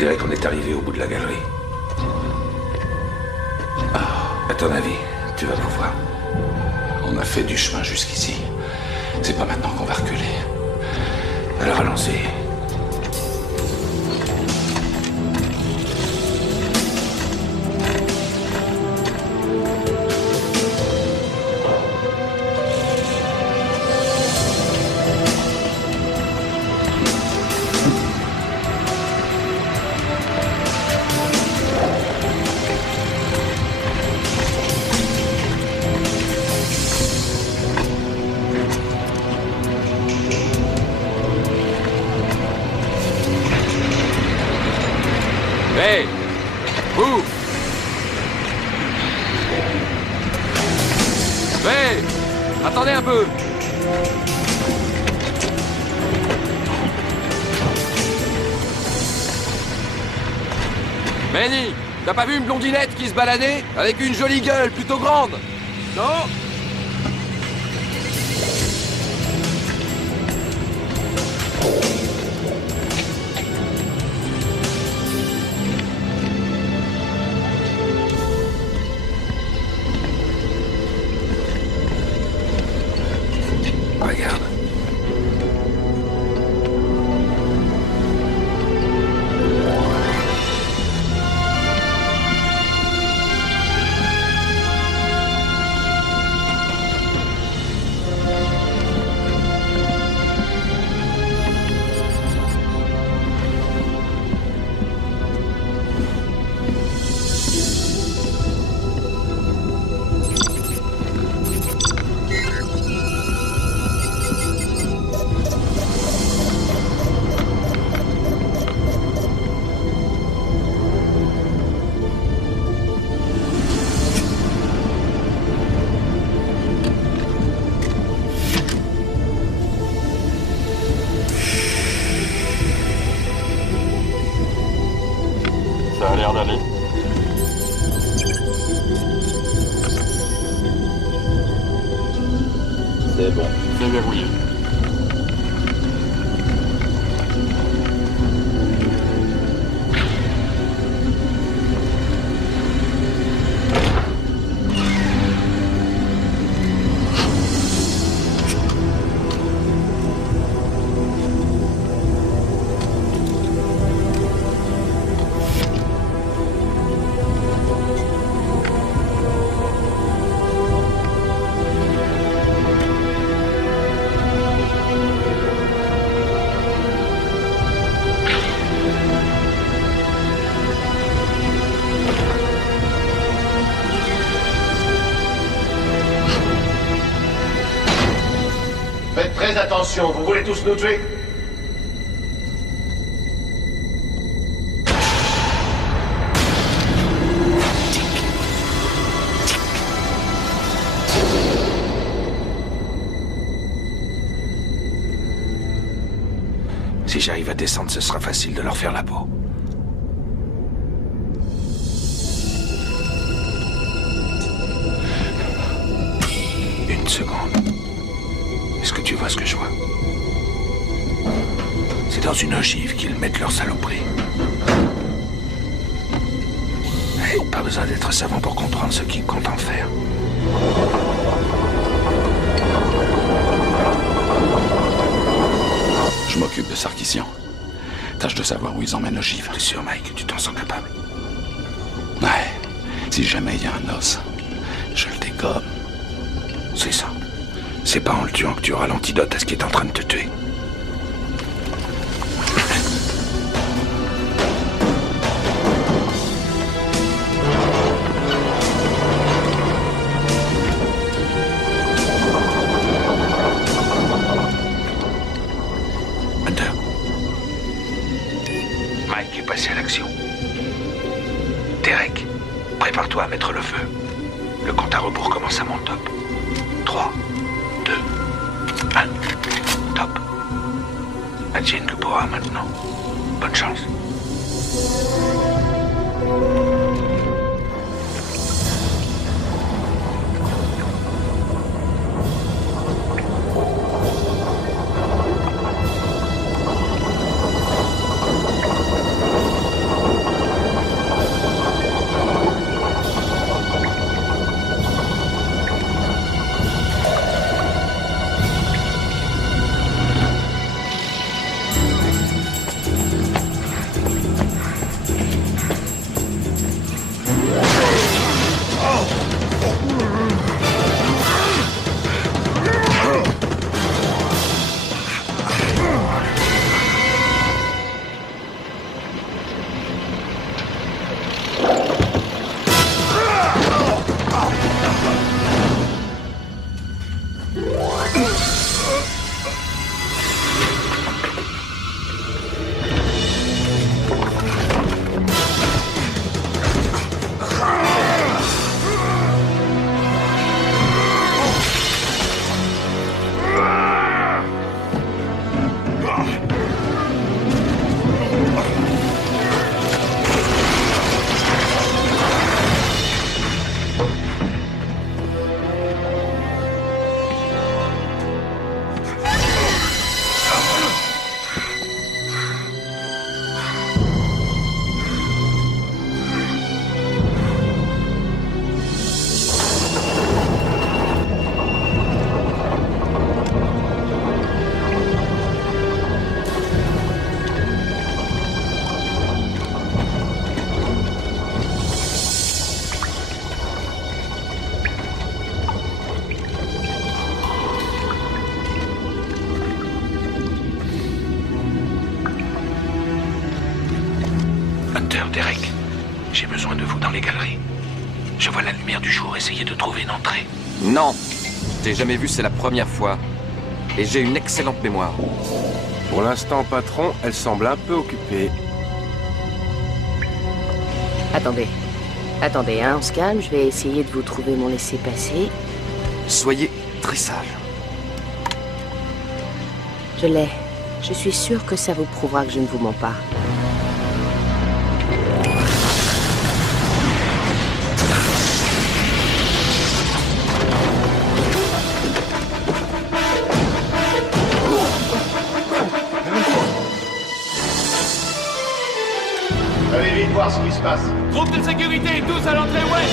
dirait qu'on est arrivé au bout de la galerie. À ton avis, tu vas pouvoir? On a fait du chemin jusqu'ici. C'est pas maintenant qu'on va reculer. Alors allons-y. Hey! Vous! Hey! Attendez un peu! Manny, t'as pas vu une blondinette qui se baladait? Avec une jolie gueule plutôt grande? Non? Regarde. Ça a l'air d'aller. C'est bon. C'est verrouillé. Faites très attention, vous voulez tous nous tuer? Si j'arrive à descendre, ce sera facile de leur faire la peau. Une seconde. Est-ce que tu vois ce que je vois? C'est dans une ogive qu'ils mettent leur saloperie. Hey, pas besoin d'être savant pour comprendre ce qu'ils comptent en faire. Je m'occupe de Sarkissian. Tâche de savoir où ils emmènent l'ogive. T'es sûr, Mike, tu t'en sens capable? Ouais. Si jamais il y a un os, je le dégomme. C'est ça. C'est pas en le tuant que tu auras l'antidote à ce qui est en train de te tuer. Hunter. Mike est passé à l'action. Derek, prépare-toi à mettre le feu. Le compte à rebours commence à mon top. 3, 2, 1. Top. Advienne que pourra maintenant. Bonne chance. Derek, j'ai besoin de vous dans les galeries. Je vois la lumière du jour, essayez de trouver une entrée. Non, je t'ai jamais vu, c'est la première fois. Et j'ai une excellente mémoire. Pour l'instant, patron, elle semble un peu occupée. Attendez. Attendez, hein, on se calme, je vais essayer de vous trouver mon laissez-passer. Soyez très sage. Je l'ai. Je suis sûre que ça vous prouvera que je ne vous mens pas. Allez vite voir ce qui se passe. Groupe de sécurité, tous à l'entrée ouest.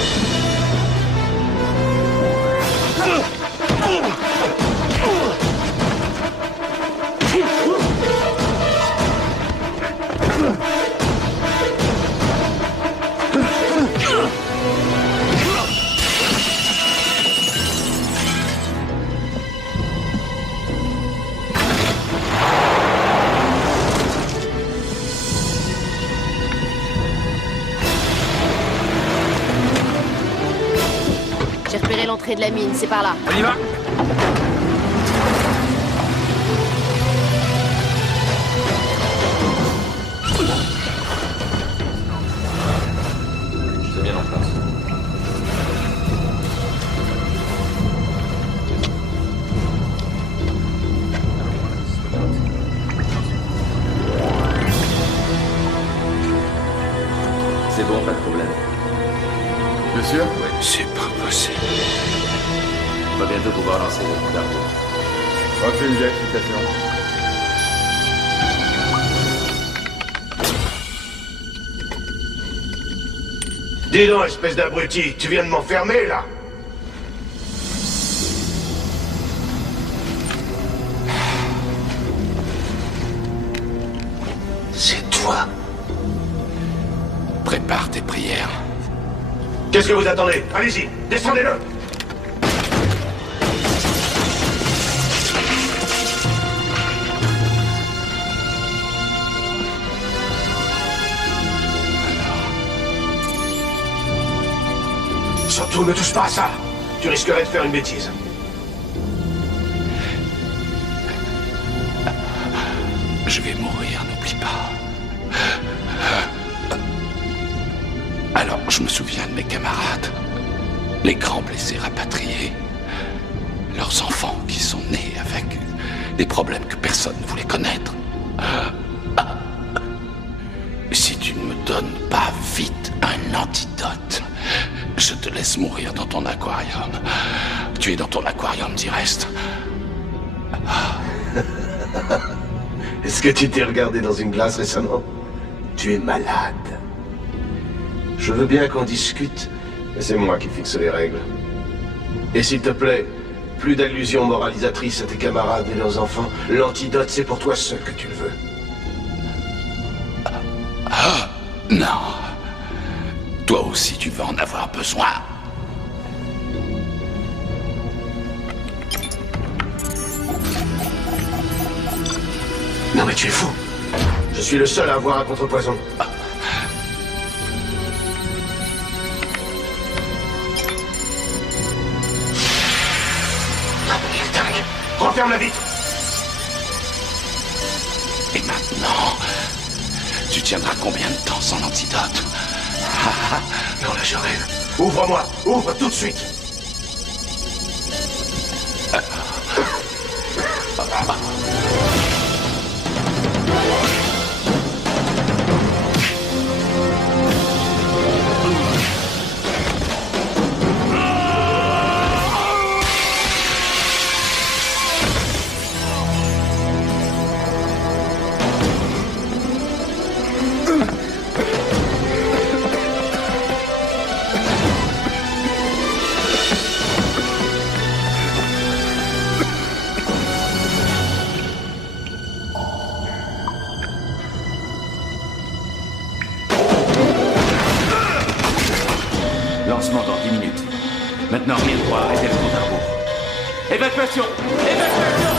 J'ai repéré l'entrée de la mine, c'est par là. On y va. C'est bien en place. C'est bon, pas de problème. Bien sûr. C'est pas possible. On va bientôt pouvoir lancer le cargo. On fait une vérification. Dis donc, espèce d'abruti, tu viens de m'enfermer, là? C'est toi. Prépare tes prières. Qu'est-ce que vous attendez? Allez-y, descendez-le! Surtout, ne touche pas à ça. Tu risquerais de faire une bêtise. Je vais mourir, n'oublie pas. Alors, je me souviens de mes camarades, les grands blessés rapatriés, leurs enfants qui sont nés avec des problèmes que personne ne voulait connaître. Si tu ne me donnes pas vite un antidote, je te laisse mourir dans ton aquarium. Tu es dans ton aquarium d'Irest. Est-ce que tu t'es regardé dans une glace récemment? Tu es malade. Je veux bien qu'on discute, mais c'est moi qui fixe les règles. Et s'il te plaît, plus d'allusions moralisatrices à tes camarades et leurs enfants. L'antidote, c'est pour toi seul que tu le veux. Non. Toi aussi, tu vas en avoir besoin. Non mais tu es fou. Je suis le seul à avoir un contrepoison. Referme la vitre. Et maintenant, tu tiendras combien de temps sans l'antidote? Non, là, je rêve. Ouvre-moi. Ouvre tout de suite. Maintenant, rien ne pourra arrêter le compte à rebours. Évacuation! Évacuation!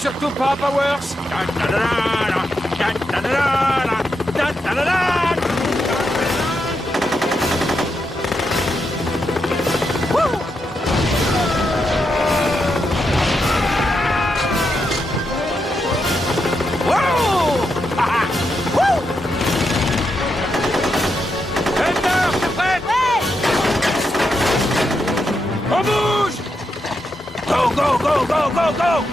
Surtout pas, Powers! On bouge! Go, go, go, go, go, go!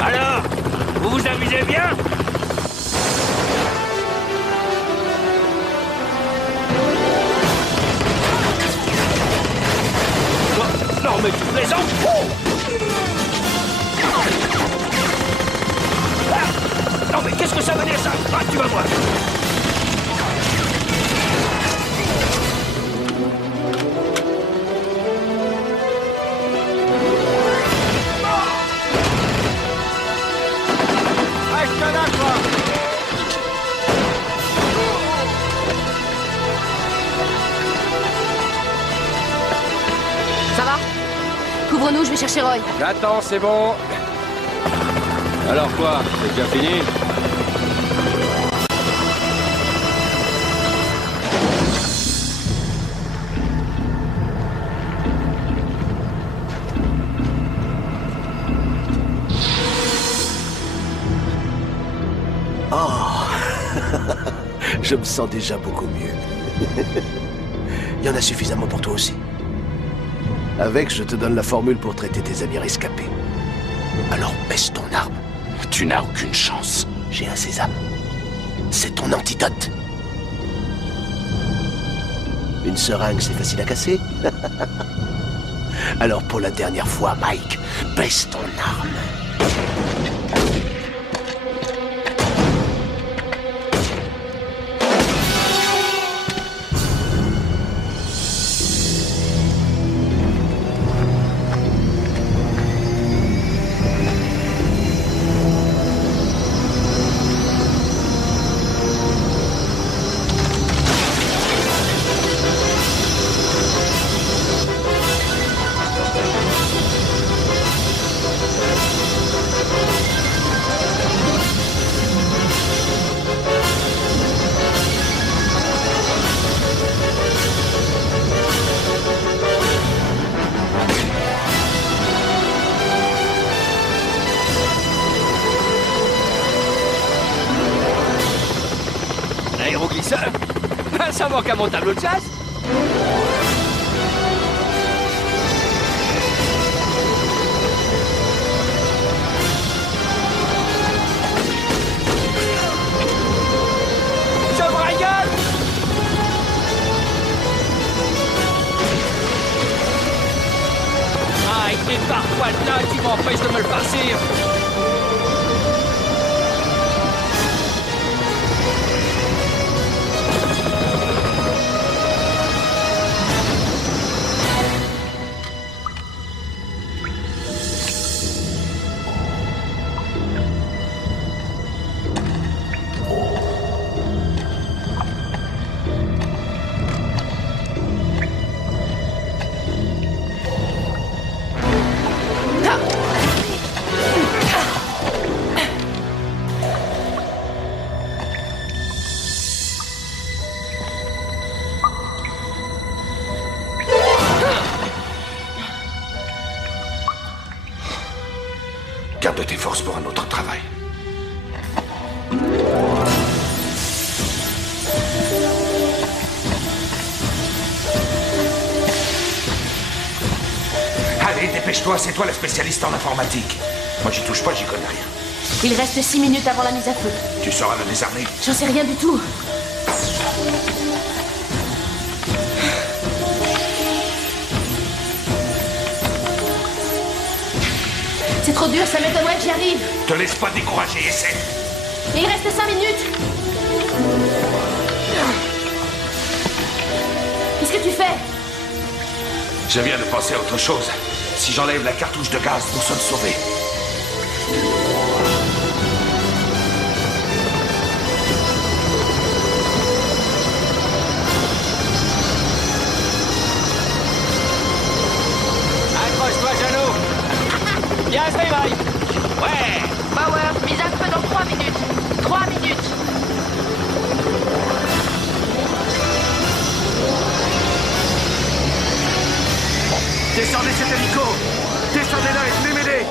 Alors, vous vous amusez bien? Non mais tu plaisantes! Ah, non mais qu'est-ce que ça veut dire ça? Ah, tu vas voir! Ça va? Couvre-nous, je vais chercher Roy. J'attends, c'est bon. Alors quoi? C'est déjà fini? Je me sens déjà beaucoup mieux. Il y en a suffisamment pour toi aussi. Avec, je te donne la formule pour traiter tes amis rescapés. Alors baisse ton arme. Tu n'as aucune chance. J'ai un sésame. C'est ton antidote. Une seringue, c'est facile à casser. Alors pour la dernière fois, Mike, baisse ton arme. Aéroglisseur. Ça manque à mon tableau de chasse. Je me régale. Ah, il est parfois là qui m'empêche de me le farcir. Garde tes forces pour un autre travail. Allez, dépêche-toi, c'est toi la spécialiste en informatique. Moi, j'y touche pas, j'y connais rien. Il reste 6 minutes avant la mise à feu. Tu sauras le désarmer. J'en sais rien du tout. C'est trop dur, ça m'étonnerait que j'y arrive. Te laisse pas décourager, essaie. Il reste 5 minutes. Qu'est-ce que tu fais? Je viens de penser à autre chose. Si j'enlève la cartouche de gaz, nous sommes sauvés. Accroche-toi, Jeannot. Bien fait, Mike. Ouais. Power, mise à feu dans 3 minutes. 3 minutes. Descendez cet hélico. Descendez-là et venez m'aider.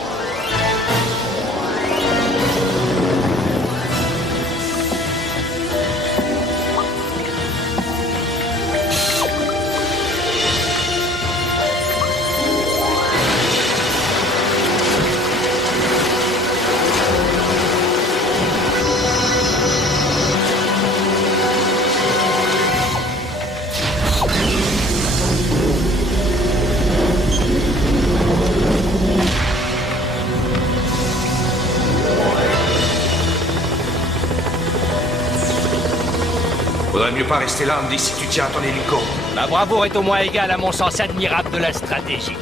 Faudrait mieux pas rester là, Andy, si tu tiens à ton hélico. Ma bravoure est au moins égale à mon sens admirable de la stratégie.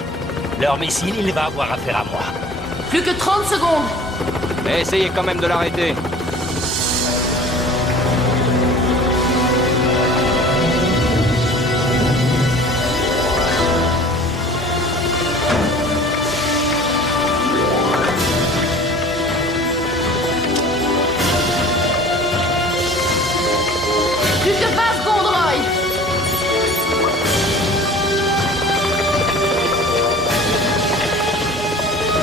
Leur missile, il va avoir affaire à moi. Plus que 30 secondes. Mais essayez quand même de l'arrêter. Plus que 20 secondes, Roy.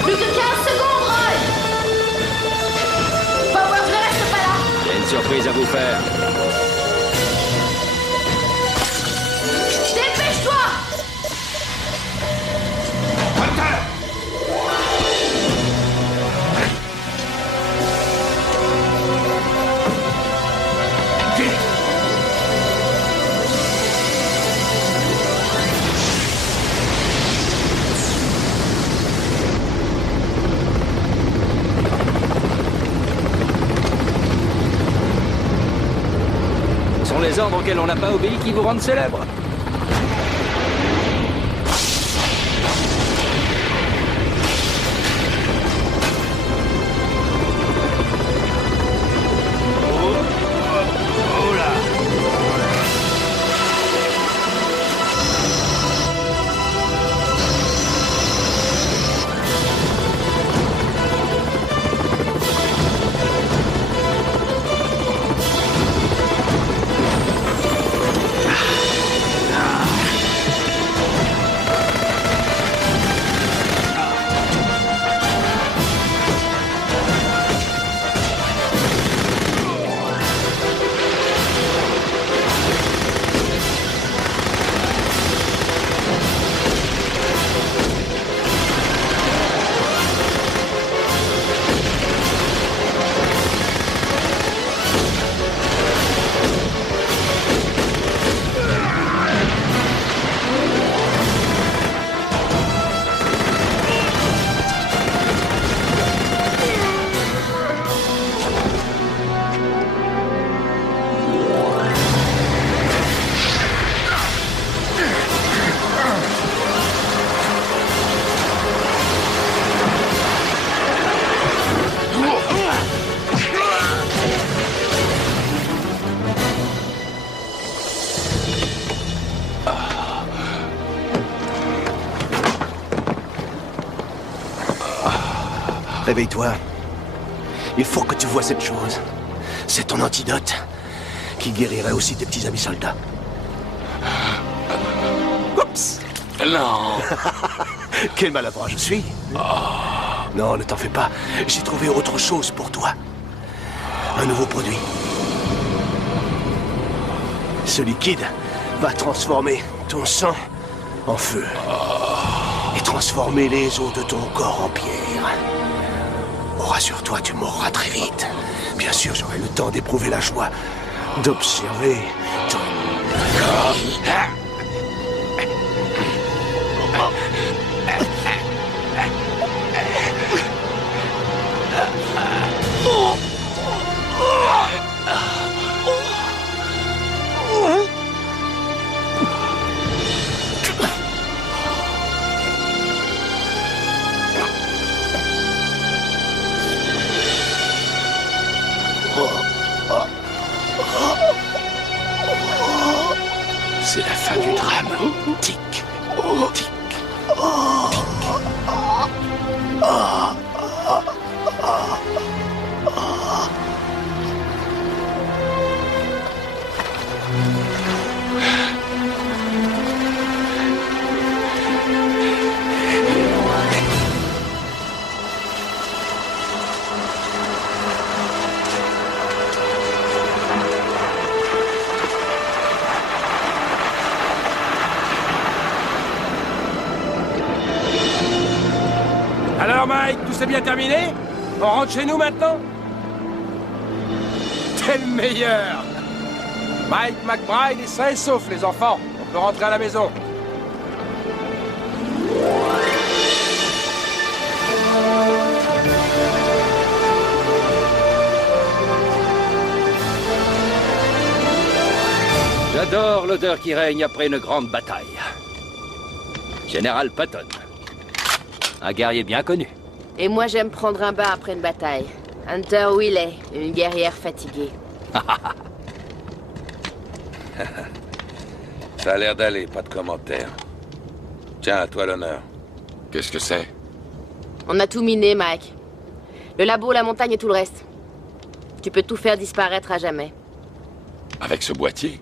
Plus que 15 secondes, Roy. Power, je ne reste pas là. J'ai une surprise à vous faire. des ordres auxquels on n'a pas obéi qui vous rendent célèbre. Réveille-toi. Il faut que tu vois cette chose. C'est ton antidote qui guérirait aussi tes petits amis soldats. Oups! Non! Quel maladroit je suis. Non, ne t'en fais pas. J'ai trouvé autre chose pour toi. Un nouveau produit. Ce liquide va transformer ton sang en feu. Et transformer les os de ton corps en pierre. Oh, rassure-toi, tu mourras très vite. Bien sûr, j'aurai le temps d'éprouver la joie d'observer ton... C'est la fin du drame. Tic, tic, tic. Alors Mike, tout s'est bien terminé? On rentre chez nous maintenant? T'es le meilleur! Mike McBride est sain et sauf, les enfants. On peut rentrer à la maison. J'adore l'odeur qui règne après une grande bataille. Général Patton. Un guerrier bien connu. Et moi, j'aime prendre un bain après une bataille. Hunter Willey, une guerrière fatiguée. Ça a l'air d'aller, pas de commentaires. Tiens, à toi l'honneur. Qu'est-ce que c'est? On a tout miné, Mike. Le labo, la montagne et tout le reste. Tu peux tout faire disparaître à jamais. Avec ce boîtier?